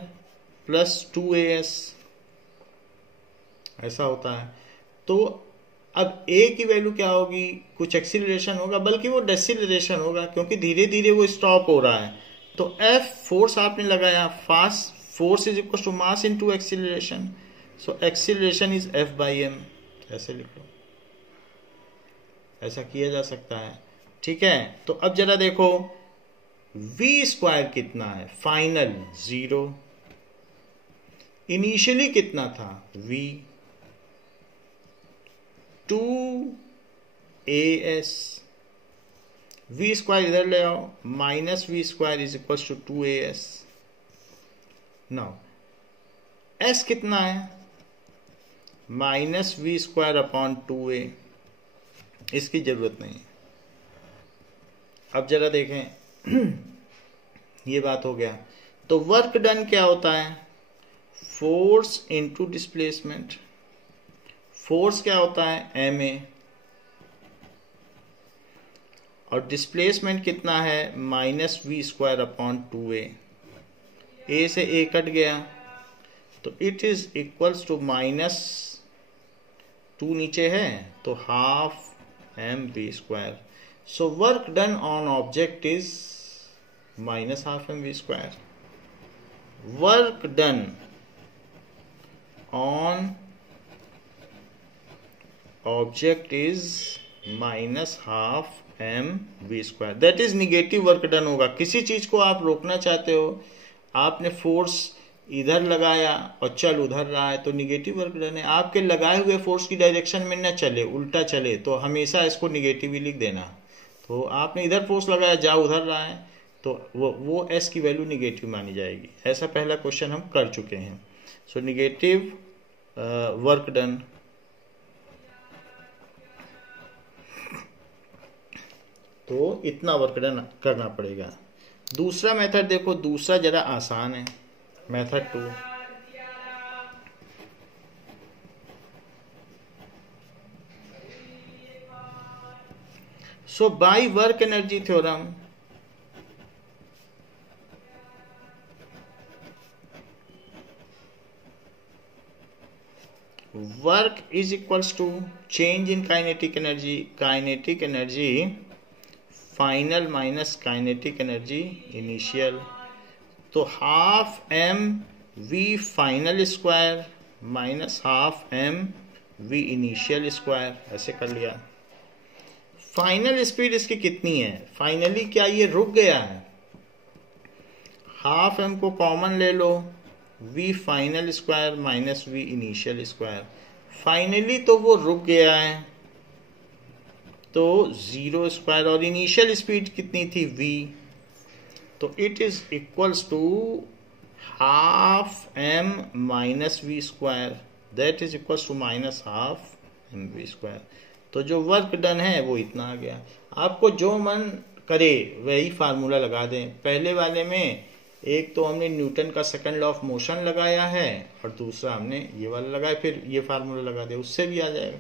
plus 2as, ऐसा होता है। तो अब a की वैल्यू क्या होगी? कुछ एक्सीलरेशन होगा, बल्कि वो डेसिलरेशन होगा, क्योंकि धीरे धीरे वो स्टॉप हो रहा है। तो F फोर्स आपने लगाया, fast force is equal to mass into acceleration, so acceleration is F by m, ऐसे लिख लो। ऐसा किया जा सकता है, ठीक है। तो अब जरा देखो v स्क्वायर कितना है? फाइनल 0, इनिशियली कितना था? v 2as, v स्क्वायर इधर ले आओ, minus v square is equal to 2as। Now s कितना है? Minus v square upon 2a, इसकी जरूरत नहीं। अब जरा देखें, ये बात हो गया। तो वर्क डन क्या होता है? Force into displacement. फोर्स क्या होता है? ma, और डिस्प्लेसमेंट कितना है? Minus v square upon 2a। a से a कट गया, तो it is equals to minus 2 नीचे है तो half M V square. So work done on object is minus half M V square. Work done on object is minus half M V square. That is negative work done होगा. किसी चीज को आप रोकना चाहते हो, आपने फोर्स इधर लगाया और चल उधर रहा है तो निगेटिव वर्क डन है. आपके लगाए हुए फोर्स की डायरेक्शन में न चले, उल्टा चले, तो हमेशा इसको निगेटिव ही लिख देना. तो आपने इधर फोर्स लगाया, जा उधर रहा है, तो वो एस की वैल्यू निगेटिव मानी जाएगी. ऐसा पहला क्वेश्चन हम कर चुके हैं. सो निगेटिव वर्क डन. तो इतना वर्क डन करना पड़ेगा. दूसरा मेथड देखो, दूसरा जरा आसान है, method 2. So by work energy theorem work is equals to change in kinetic energy. Kinetic energy final minus kinetic energy initial. तो half M v final square minus half M v initial square. ऐसे कर लिया. Final speed इसकी कितनी है? Finally क्या ये रुक गया है? हाफ एम को कॉमन ले लो, v final square minus v initial square. Finally तो वो रुक गया है, तो 0 स्क्वायर. और इनिशियल स्पीड कितनी थी? v. तो it is equals to half M minus V square. That is equals to minus half M V square. तो जो वर्क डन है वो इतना आ गया. आपको जो मन करे वही फार्मूला लगा दें. पहले वाले में एक तो हमने न्यूटन का सेकंड लॉ ऑफ मोशन लगाया है और दूसरा हमने ये वाला लगाया, फिर ये फार्मूला लगा दे, उससे भी आ जाएगा.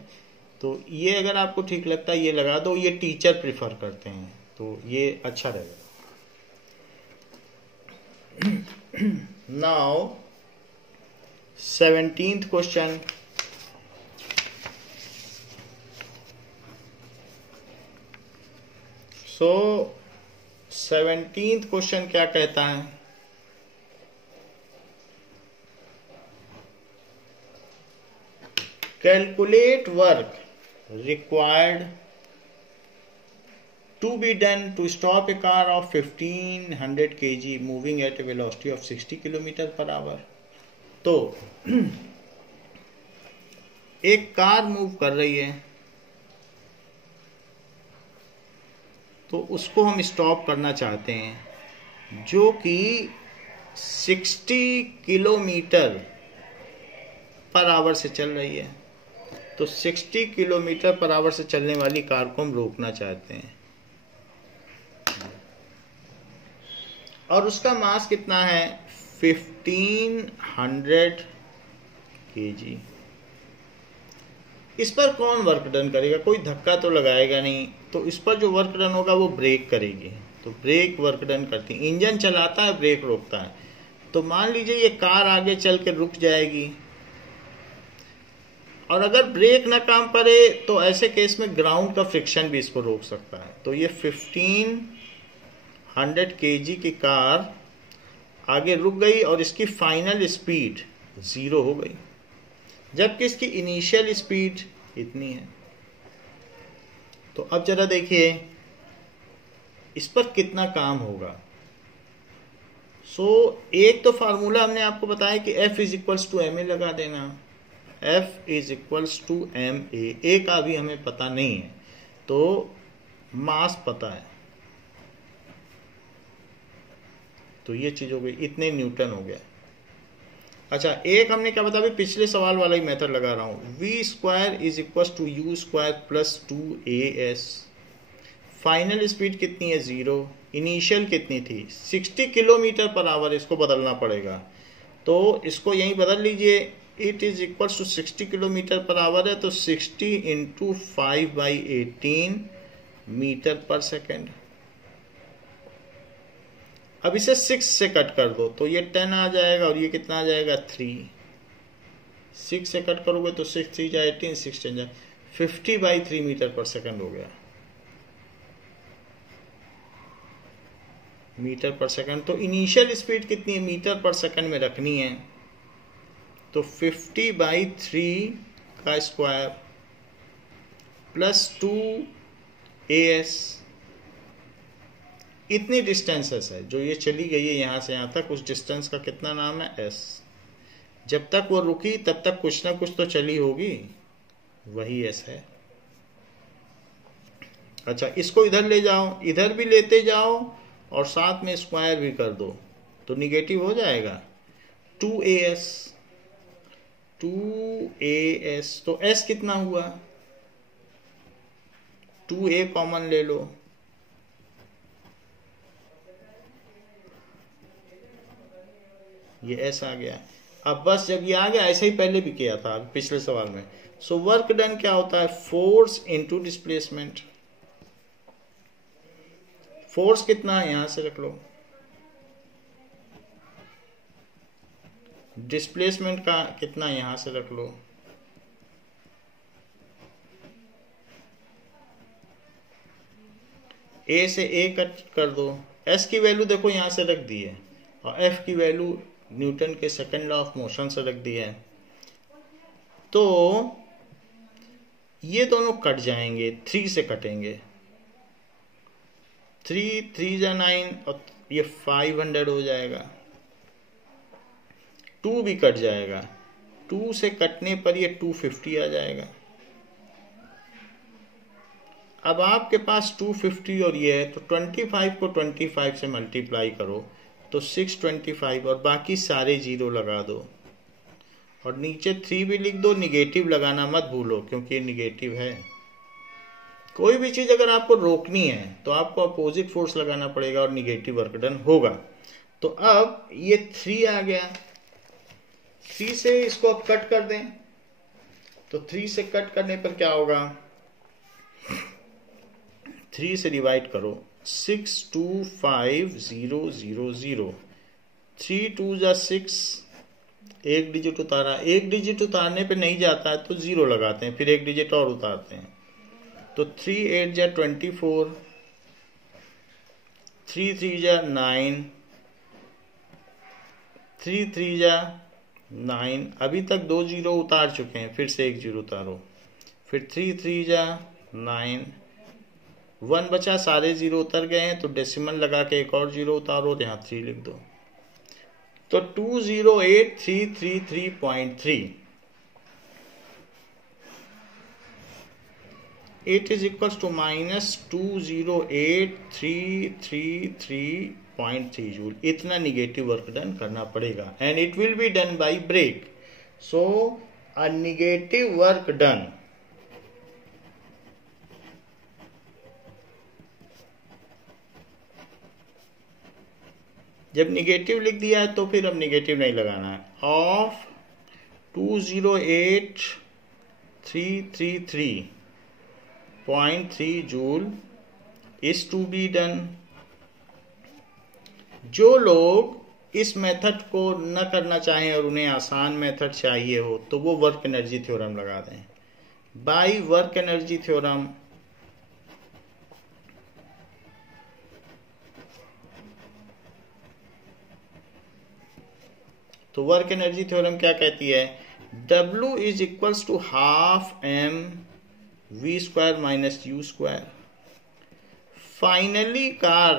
तो ये अगर आपको ठीक लगता है ये लगा दो. ये टीचर प्रिफर करते हैं तो ये अच्छा रहेगा. Now 17th question. सो 17th क्वेश्चन क्या कहता है? Calculate work required to be done to stop a car of 1500 kg moving at a velocity of 60 km per hour. तो एक कार मूव कर रही है, तो उसको हम स्टॉप करना चाहते हैं जो कि 60 किलोमीटर पर आवर से चल रही है. तो 60 किलोमीटर पर आवर से चलने वाली कार को हम रोकना चाहते हैं और उसका मास कितना है? 1500 kg. इस पर कौन वर्क डन करेगा? कोई धक्का तो लगाएगा नहीं. तो इस पर जो वर्क डन होगा वो ब्रेक करेगी. तो ब्रेक वर्क डन करती है. इंजन चलाता है, ब्रेक रोकता है. तो मान लीजिए ये कार आगे चल के रुक जाएगी और अगर ब्रेक ना काम करे तो ऐसे केस में ग्राउंड का फ्रिक्शन भी इसको रोक सकता है. तो ये 1500 kg की कार आगे रुक गई और इसकी फाइनल स्पीड 0 हो गई, जबकि इसकी इनिशियल स्पीड इतनी है. तो अब जरा देखिए इस पर कितना काम होगा. एक तो फार्मूला हमने आपको बताया कि F is equals to M A लगा देना. F is equals to M A का भी हमें पता नहीं है, तो मास पता है. तो ये चीज हो गई, इतने न्यूटन हो गया. अच्छा, एक हमने क्या बताया? पिछले सवाल वाला ही मेथड लगा रहा हूं. V square is equal to you square plus 2as. Final speed कितनी है? 0. इनिशियल कितनी थी? 60 किलोमीटर पर आवर. इसको बदलना पड़ेगा, तो इसको यहीं बदल लीजिए. It is equal to 60 kilometre per hour है, तो 60 इंटू 5/18 मीटर पर सेकेंड. अब इसे 6 से कट कर दो तो ये 10 आ जाएगा और ये कितना आ जाएगा? 3. 6 से कट करोगे तो 6 3 जा 18, 6 10 जा 50/3 मीटर पर सेकंड हो गया, मीटर पर सेकंड। तो इनिशियल स्पीड कितनी है मीटर पर सेकंड में रखनी है, तो 50/3 का स्क्वायर प्लस 2 AS, इतनी डिस्टेंसेस है जो ये चली गई है यहां से यहां तक, उस डिस्टेंस का कितना नाम है S। जब तक वो रुकी तब तक कुछ ना कुछ तो चली होगी, वही S है। अच्छा, इसको इधर ले जाओ, इधर भी लेते जाओ और साथ में स्क्वायर भी कर दो तो निगेटिव हो जाएगा। 2AS, 2AS, तो S कितना हुआ, 2A कॉमन ले लो, ये S आ गया। अब बस जब ये आ गया, ऐसे ही पहले भी किया था पिछले सवाल में। सो वर्क डन क्या होता है, फोर्स इनटू डिस्प्लेसमेंट। फोर्स कितना है यहां से रख लो, डिस्प्लेसमेंट का कितना यहां से रख लो, A से A कट कर दो, S की वैल्यू देखो यहां से रख दी है और F की वैल्यू न्यूटन के सेकंड लॉ ऑफ मोशन से रख दी है। तो ये दोनों कट जाएंगे, 3 से कटेंगे, 3 3 जा 9 और ये 500 हो जाएगा। 2 भी कट जाएगा, 2 से कटने पर ये 250 आ जाएगा। अब आपके पास 250 और ये है, तो 25 को 25 से मल्टीप्लाई करो तो 625 और बाकी सारे जीरो लगा दो और नीचे 3 भी लिख दो। निगेटिव लगाना मत भूलो क्योंकि ये निगेटिव है। कोई भी चीज अगर आपको रोकनी है तो आपको अपोजिट फोर्स लगाना पड़ेगा और निगेटिव वर्क डन होगा। तो अब ये 3 आ गया, 3 से इसको अब कट कर दें, तो 3 से कट करने पर क्या होगा, 3 से डिवाइड करो, 625,000, 3 2 जा 6, एक डिजिट उतारा, एक डिजिट उतारने पे नहीं जाता है तो 0 लगाते हैं, फिर एक डिजिट और उतारते हैं, तो 3 8 जा 24, 3 3 जा 9, 3 3 जा 9, अभी तक 2 जीरो उतार चुके हैं, फिर से एक जीरो उतारो, फिर 3 3 जा 9, 1 बचा, सारे जीरो उतर गए हैं तो डेसिमल लगा के एक और जीरो उतारो, यहाँ 3 लिख दो, तो 208,333.3 it is equals to minus 208,333.3 joule. इतना निगेटिव वर्क डन करना पड़ेगा and it will be done by brake. So a negative work done जब निगेटिव लिख दिया है तो फिर अब निगेटिव नहीं लगाना है, of 208,333.3 joule is to be done. जो लोग इस मेथड को न करना चाहें और उन्हें आसान मेथड चाहिए हो तो वो वर्क एनर्जी थ्योरम लगा दें। बाय वर्क एनर्जी थ्योरम तो वर्क एनर्जी थ्योरम क्या कहती है, W is equals to half m v² minus u²। Finally car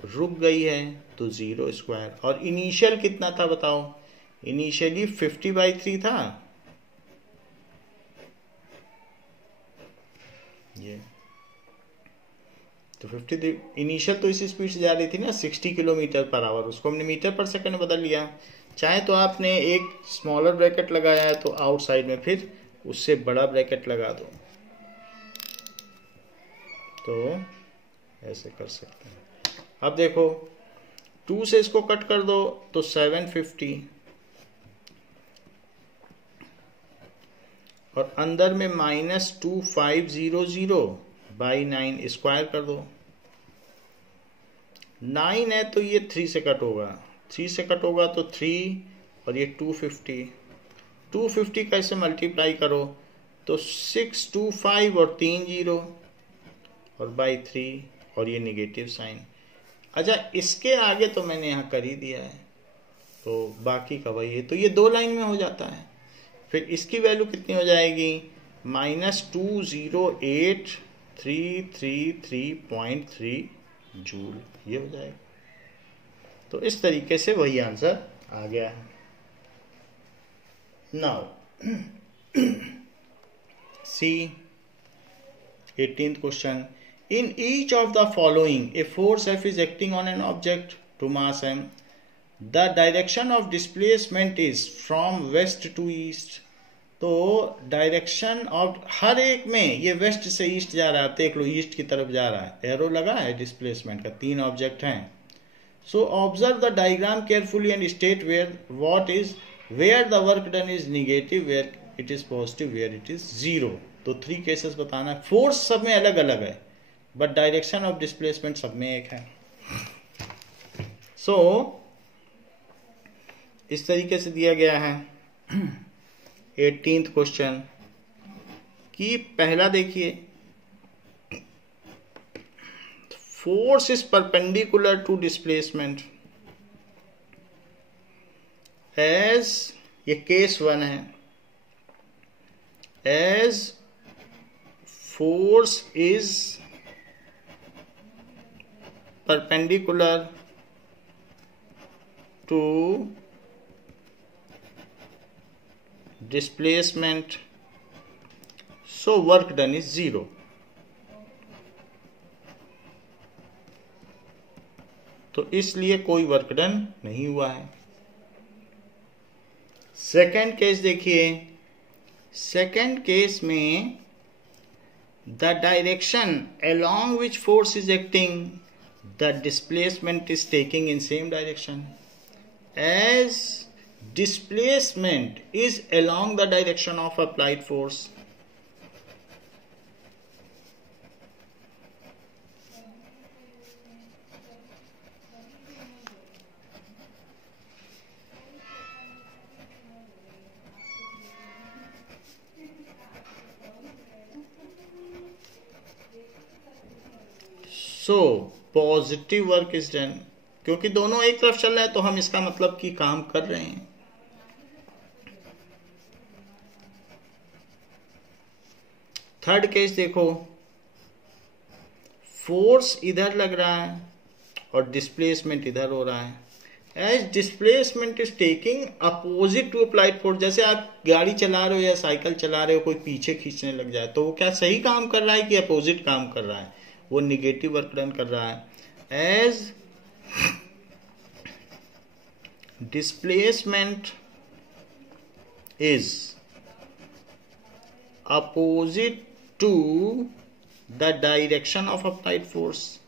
रुक गई है तो 0², और इनिशियल कितना था बताओ, इनिशियली 50/3 था, ये तो 53 इनिशियल तो इसी स्पीड से जा रही थी ना 60 किलोमीटर पर आवर, उसको हमने मीटर पर सेकंड बदल लिया। चाहे तो आपने एक स्मॉलर ब्रैकेट लगाया है तो आउटसाइड में फिर उससे बड़ा ब्रैकेट लगा दो, तो ऐसे कर सकते हैं। अब देखो 2 से इसको कट कर दो तो 750 और अंदर में -2500/9 स्क्वायर कर दो। 9 है तो ये 3 से कट होगा, 3 से कट होगा तो 3 और ये 250, 250 कैसे मल्टीप्लाई करो तो 625 और 3 जीरो और बाई 3 और ये निगेटिव साइन। अच्छा, इसके आगे तो मैंने यहाँ कर ही दिया है, तो बाकी का वही है, तो ये 2 लाइन में हो जाता है। फिर इसकी वैल्यू कितनी हो जाएगी, -208333.3 जूल, ये हो जाएगा। तो इस तरीके से वही आंसर आ गया है। Now see 18th question. In each of the following, a force F is acting on an object to mass m. The direction of displacement is from west to east. तो डायरेक्शन ऑफ हर एक में ये waste से east जा रहा है, देख लो east की तरफ जा रहा है, एरो लगा है डिस्प्लेसमेंट का, 3 ऑब्जेक्ट हैं। So observe the diagram carefully and state where what is where the work done is negative, where it is positive, where it is 0। तो 3 केसेस बताना है। फोर्स सब में अलग अलग है बट डायरेक्शन ऑफ डिस्प्लेसमेंट सब में एक है। सो इस तरीके से दिया गया है 18th क्वेश्चन कि पहला देखिए, force is perpendicular to displacement as, ये केस 1 है, as force is perpendicular to displacement, so work done is 0। तो इसलिए कोई वर्क डन नहीं हुआ है। सेकंड केस देखिए, सेकंड केस में the direction along which force is acting, the displacement is taking in same direction, as displacement is along the direction of applied force। So positive work is done, क्योंकि दोनों एक तरफ चल रहे हैं तो हम इसका मतलब कि काम कर रहे हैं। थर्ड केस देखो, फोर्स इधर लग रहा है और डिस्प्लेसमेंट इधर हो रहा है। As displacement is taking opposite to applied force, जैसे आप गाड़ी चला रहे हो या साइकिल चला रहे हो, कोई पीछे खींचने लग जाए तो वो क्या सही काम कर रहा है कि अपोजिट काम कर रहा है, वो निगेटिव वर्क डन कर रहा है। As displacement is opposite to the direction of applied force,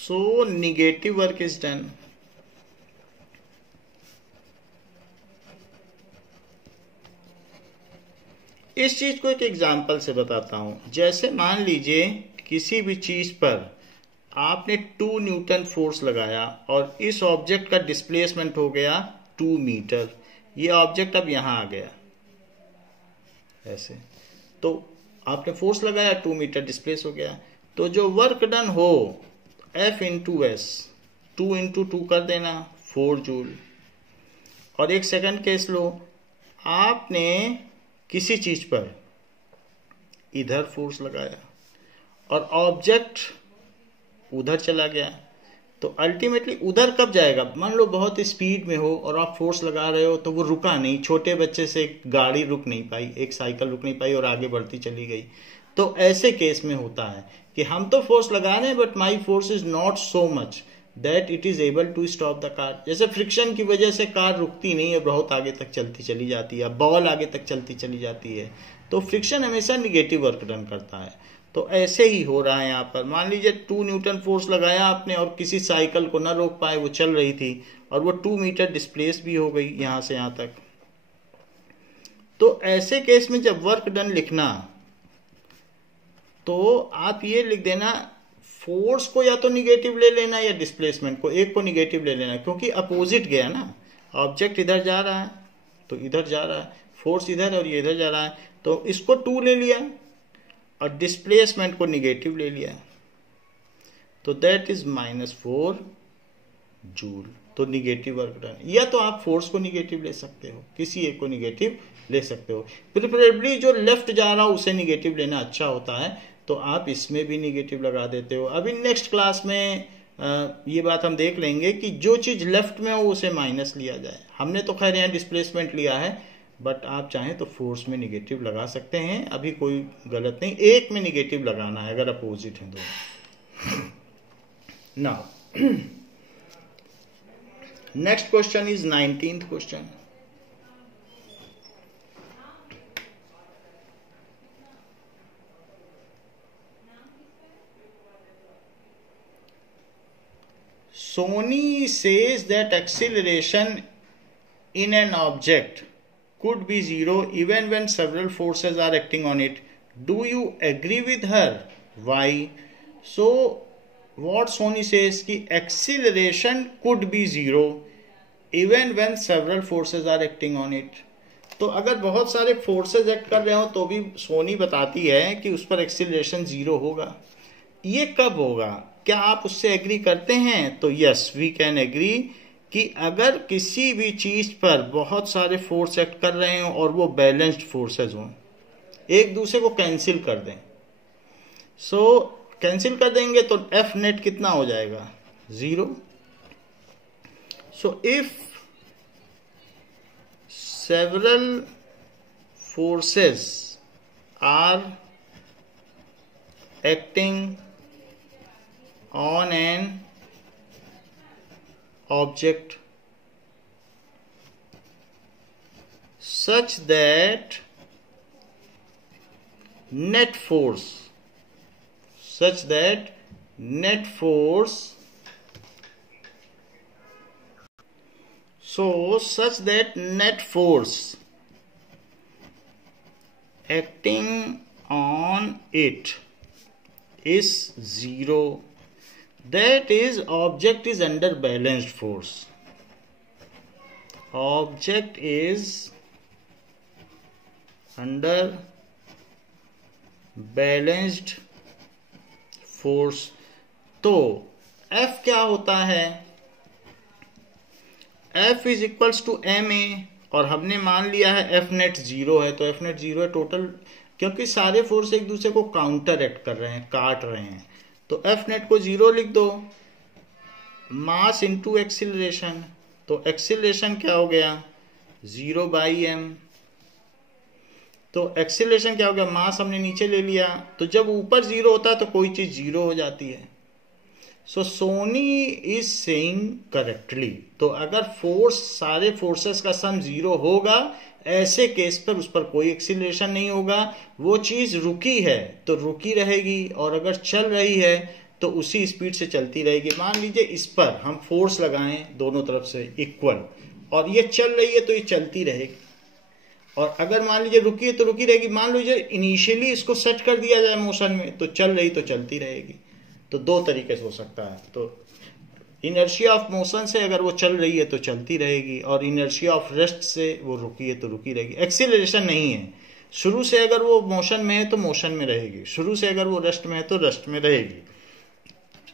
so negative work is done। इस चीज को एक एग्जांपल से बताता हूं। जैसे मान लीजिए किसी भी चीज पर आपने 2 न्यूटन फोर्स लगाया और इस ऑब्जेक्ट का डिस्प्लेसमेंट हो गया 2 मीटर। ये ऑब्जेक्ट अब यहां आ गया ऐसे, तो आपने फोर्स लगाया 2 मीटर, डिस्प्लेस हो गया। तो जो वर्क डन हो F इंटू एस, 2 इंटू 2 कर देना 4 जूल। और एक सेकंड केस लो, आपने किसी चीज पर इधर फोर्स लगाया और ऑब्जेक्ट उधर चला गया, तो अल्टीमेटली उधर कब जाएगा? मान लो बहुत स्पीड में हो और आप फोर्स लगा रहे हो तो वो रुका नहीं, छोटे बच्चे से एक गाड़ी रुक नहीं पाई, एक साइकिल रुक नहीं पाई और आगे बढ़ती चली गई। तो ऐसे केस में होता है कि हम तो फोर्स लगा रहे हैं but my force is not so much that it is able to stop the car. जैसे फ्रिक्शन की वजह से कार रुकती नहीं है, बहुत आगे तक चलती चली जाती है, बॉल आगे तक चलती चली जाती है। तो फ्रिक्शन हमेशा निगेटिव वर्क डन करता है। तो ऐसे ही हो रहा है यहाँ पर। मान लीजिए 2 न्यूटन फोर्स लगाया आपने और किसी साइकिल को ना रोक पाए, वो चल रही थी और वो 2 मीटर डिस्प्लेस भी हो गई यहाँ से यहाँ तक। तो ऐसे केस में जब वर्क डन लिखना तो आप ये लिख देना, फोर्स को या तो निगेटिव ले लेना या डिस्प्लेसमेंट को, एक को निगेटिव ले लेना, क्योंकि अपोजिट गया ना, ऑब्जेक्ट इधर जा रहा है तो इधर जा रहा है, फोर्स इधर और ये इधर जा रहा है, तो इसको 2 ले लिया और डिस्प्लेसमेंट को निगेटिव ले लिया, तो दैट इज -4 जूल। तो निगेटिव वर्क डन। या तो आप फोर्स को निगेटिव ले सकते हो, किसी एक को निगेटिव ले सकते हो, प्रिफरेबली जो लेफ्ट जा रहा हो उसे निगेटिव लेना अच्छा होता है, तो आप इसमें भी निगेटिव लगा देते हो। अभी नेक्स्ट क्लास में ये बात हम देख लेंगे कि जो चीज लेफ्ट में हो उसे माइनस लिया जाए। हमने तो खैर यहाँ डिस्प्लेसमेंट लिया है, बट आप चाहें तो फोर्स में निगेटिव लगा सकते हैं, अभी कोई गलत नहीं, एक में निगेटिव लगाना है अगर अपोजिट है दोनों। Now next question is 19th question. Sony says that acceleration in an object could be 0 even when several forces are acting on it. Do you agree with her? Why? So what Sony says कि acceleration could be 0 even when several forces are acting on it. तो अगर बहुत सारे forces act कर रहे हो तो भी सोनी बताती है कि उस पर एक्सीलरेशन 0 होगा। ये कब होगा? क्या आप उससे एग्री करते हैं? तो यस, वी कैन एग्री कि अगर किसी भी चीज पर बहुत सारे फोर्स एक्ट कर रहे हो और वो बैलेंस्ड फोर्सेस हों, एक दूसरे को कैंसिल कर दें, सो कैंसिल कर देंगे तो एफ नेट कितना हो जाएगा? 0। So if several forces are acting on an object such that net force acting on it is 0, that is object is under balanced force. Object is under balanced force. तो F क्या होता है? F is equals to ma, और हमने मान लिया है F net 0 है, तो F नेट 0 है टोटल, क्योंकि सारे फोर्स एक दूसरे को काउंटर एक्ट कर रहे हैं, काट रहे हैं, तो F नेट को 0 लिख दो। मास इंटू एक्सीलरेशन, तो एक्सीलरेशन क्या हो गया? 0/m। तो एक्सीलरेशन क्या हो गया? मास हमने नीचे ले लिया, तो जब ऊपर 0 होता है तो कोई चीज 0 हो जाती है। सो सोनी इज सेइंग करेक्टली, तो अगर फोर्स, सारे फोर्सेस का सम 0 होगा, ऐसे केस पर उस पर कोई एक्सीलरेशन नहीं होगा, वो चीज रुकी है तो रुकी रहेगी, और अगर चल रही है तो उसी स्पीड से चलती रहेगी। मान लीजिए इस पर हम फोर्स लगाएं दोनों तरफ से इक्वल, और ये चल रही है तो ये चलती रहेगी, और अगर मान लीजिए रुकी है तो रुकी रहेगी। मान लीजिए इनिशियली इसको सेट कर दिया जाए मोशन में, तो चल रही तो चलती रहेगी। तो दो तरीके से हो सकता है, तो इनर्शिया ऑफ मोशन से अगर वो चल रही है तो चलती रहेगी, और इनर्शिया ऑफ रेस्ट से वो रुकी है तो रुकी रहेगी। एक्सीलरेशन नहीं है, शुरू से अगर वो मोशन में है तो मोशन में रहेगी, शुरू से अगर वो रेस्ट में है तो रेस्ट में रहेगी।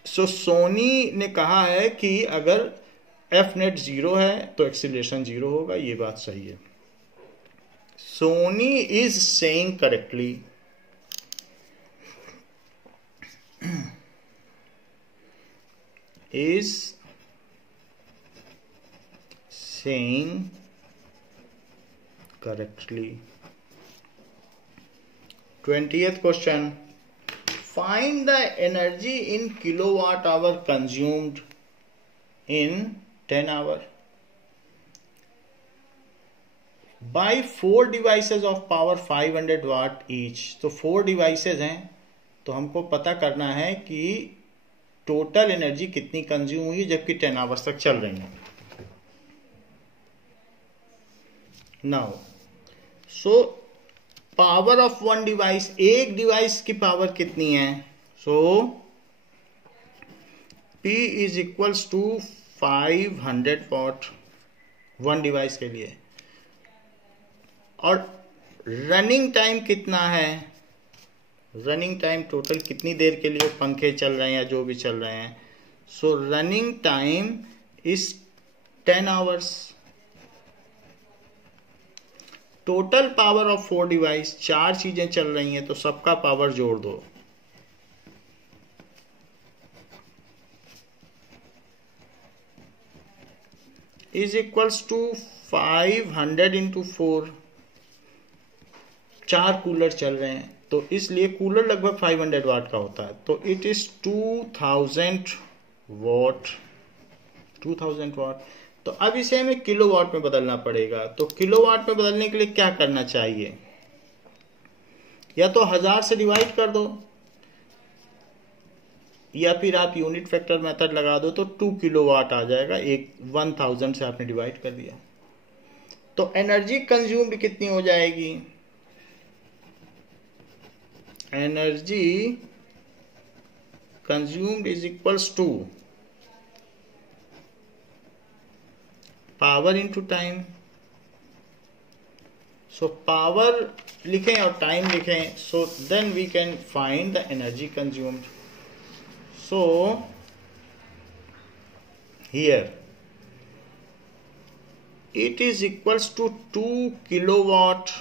सो सोनी ने कहा है कि अगर एफ नेट 0 है तो एक्सीलरेशन 0 होगा, ये बात सही है। Soni is saying correctly is saying correctly. 20th question. Find the energy in kilowatt hour consumed in 10 hour by 4 devices of power 500 watt each. तो 4 devices हैं, तो हमको पता करना है कि टोटल एनर्जी कितनी कंज्यूम हुई जबकि 10 आवर्स तक चल रही है। Now so power of one device, एक डिवाइस की पावर कितनी है? So P is equals to 500 watt one device के लिए। और रनिंग टाइम कितना है? रनिंग टाइम टोटल कितनी देर के लिए पंखे चल रहे हैं या जो भी चल रहे हैं। सो running time is 10 hours. Total power of 4 device, 4 चीजें चल रही हैं तो सबका पावर जोड़ दो। Is equals to 500 into 4। 4 cooler चल रहे हैं तो इसलिए कूलर लगभग 500 वाट का होता है, तो इट इज 2000 वॉट। 2000 वाट। तो अब इसे हमें किलोवाट में बदलना पड़ेगा। तो किलोवाट में बदलने के लिए क्या करना चाहिए? या तो 1000 से डिवाइड कर दो, या फिर आप यूनिट फैक्टर मेथड लगा दो तो 2 किलोवाट आ जाएगा। 1000 से आपने डिवाइड कर दिया तो एनर्जी कंज्यूम भी कितनी हो जाएगी? Energy consumed is equals to power into time. So power लिखें और टाइम लिखें, so then we can find the energy consumed. So here it is equals to 2 kilowatt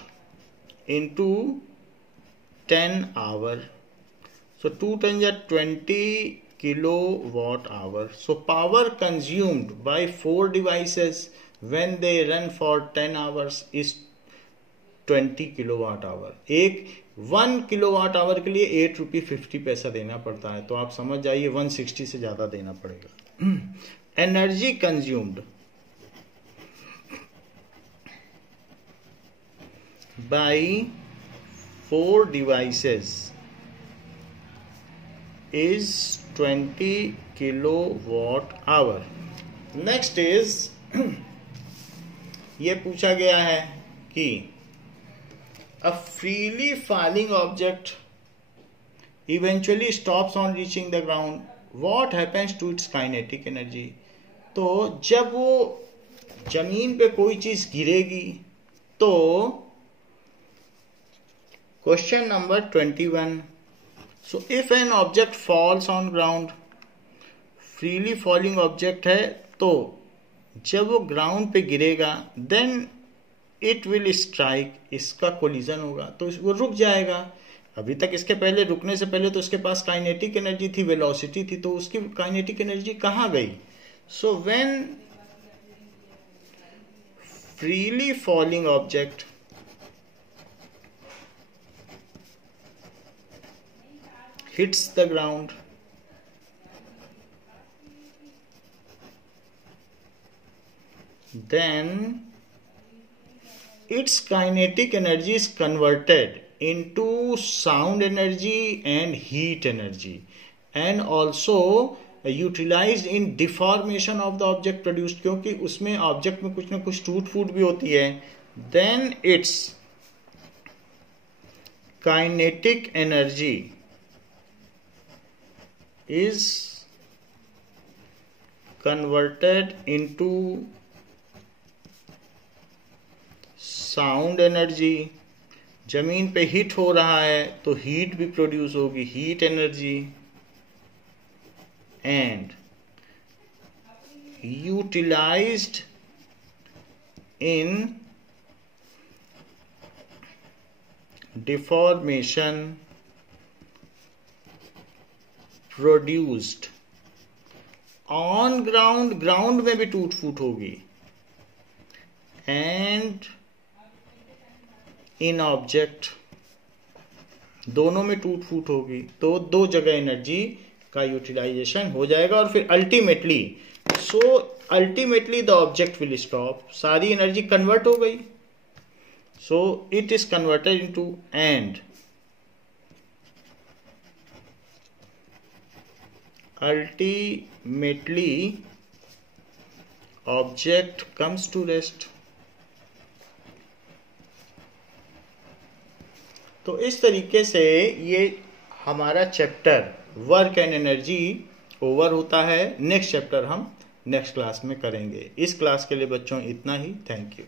into 10 hour. So 2 times 20 kilowatt hour. So power consumed by 4 devices when they run for 10 hours is 20 kilowatt hour. एक 1 kilowatt our के लिए 8 रुपये 50 पैसा देना पड़ता है, तो आप समझ जाइए 160 से ज्यादा देना पड़ेगा। Energy consumed by 4 devices is 20 kilowatt hour. Next is ये पूछा गया है कि a freely falling object eventually stops on reaching the ground. What happens to its kinetic energy? तो जब वो जमीन पे कोई चीज गिरेगी तो question number 21। So if an object falls on ground, freely falling object है, तो जब वो ग्राउंड पे गिरेगा देन इट विल स्ट्राइक, इसका कोलिजन होगा तो वो रुक जाएगा। अभी तक इसके पहले रुकने से पहले तो उसके पास काइनेटिक एनर्जी थी, वेलोसिटी थी, तो उसकी काइनेटिक एनर्जी कहां गई? So when freely falling object hits the ground, then its kinetic energy is converted into sound energy and heat energy and also utilized in deformation of the object produced, क्योंकि उसमें object में कुछ ना कुछ टूट फूट भी होती है। then its kinetic energy is converted into sound energy. जमीन पे हीट हो रहा है तो हीट भी प्रोड्यूस होगी, heat energy, and utilised in deformation produced on ground, ground में भी टूट फूट होगी, एंड इन ऑब्जेक्ट, दोनों में टूट फूट होगी, तो दो जगह एनर्जी का यूटिलाइजेशन हो जाएगा और फिर ultimately the object will stop, सारी एनर्जी कन्वर्ट हो गई। So it is converted into and ultimately object comes to rest. तो इस तरीके से ये हमारा chapter work and energy over होता है। नेक्स्ट चैप्टर हम नेक्स्ट क्लास में करेंगे। इस क्लास के लिए बच्चों इतना ही। Thank you.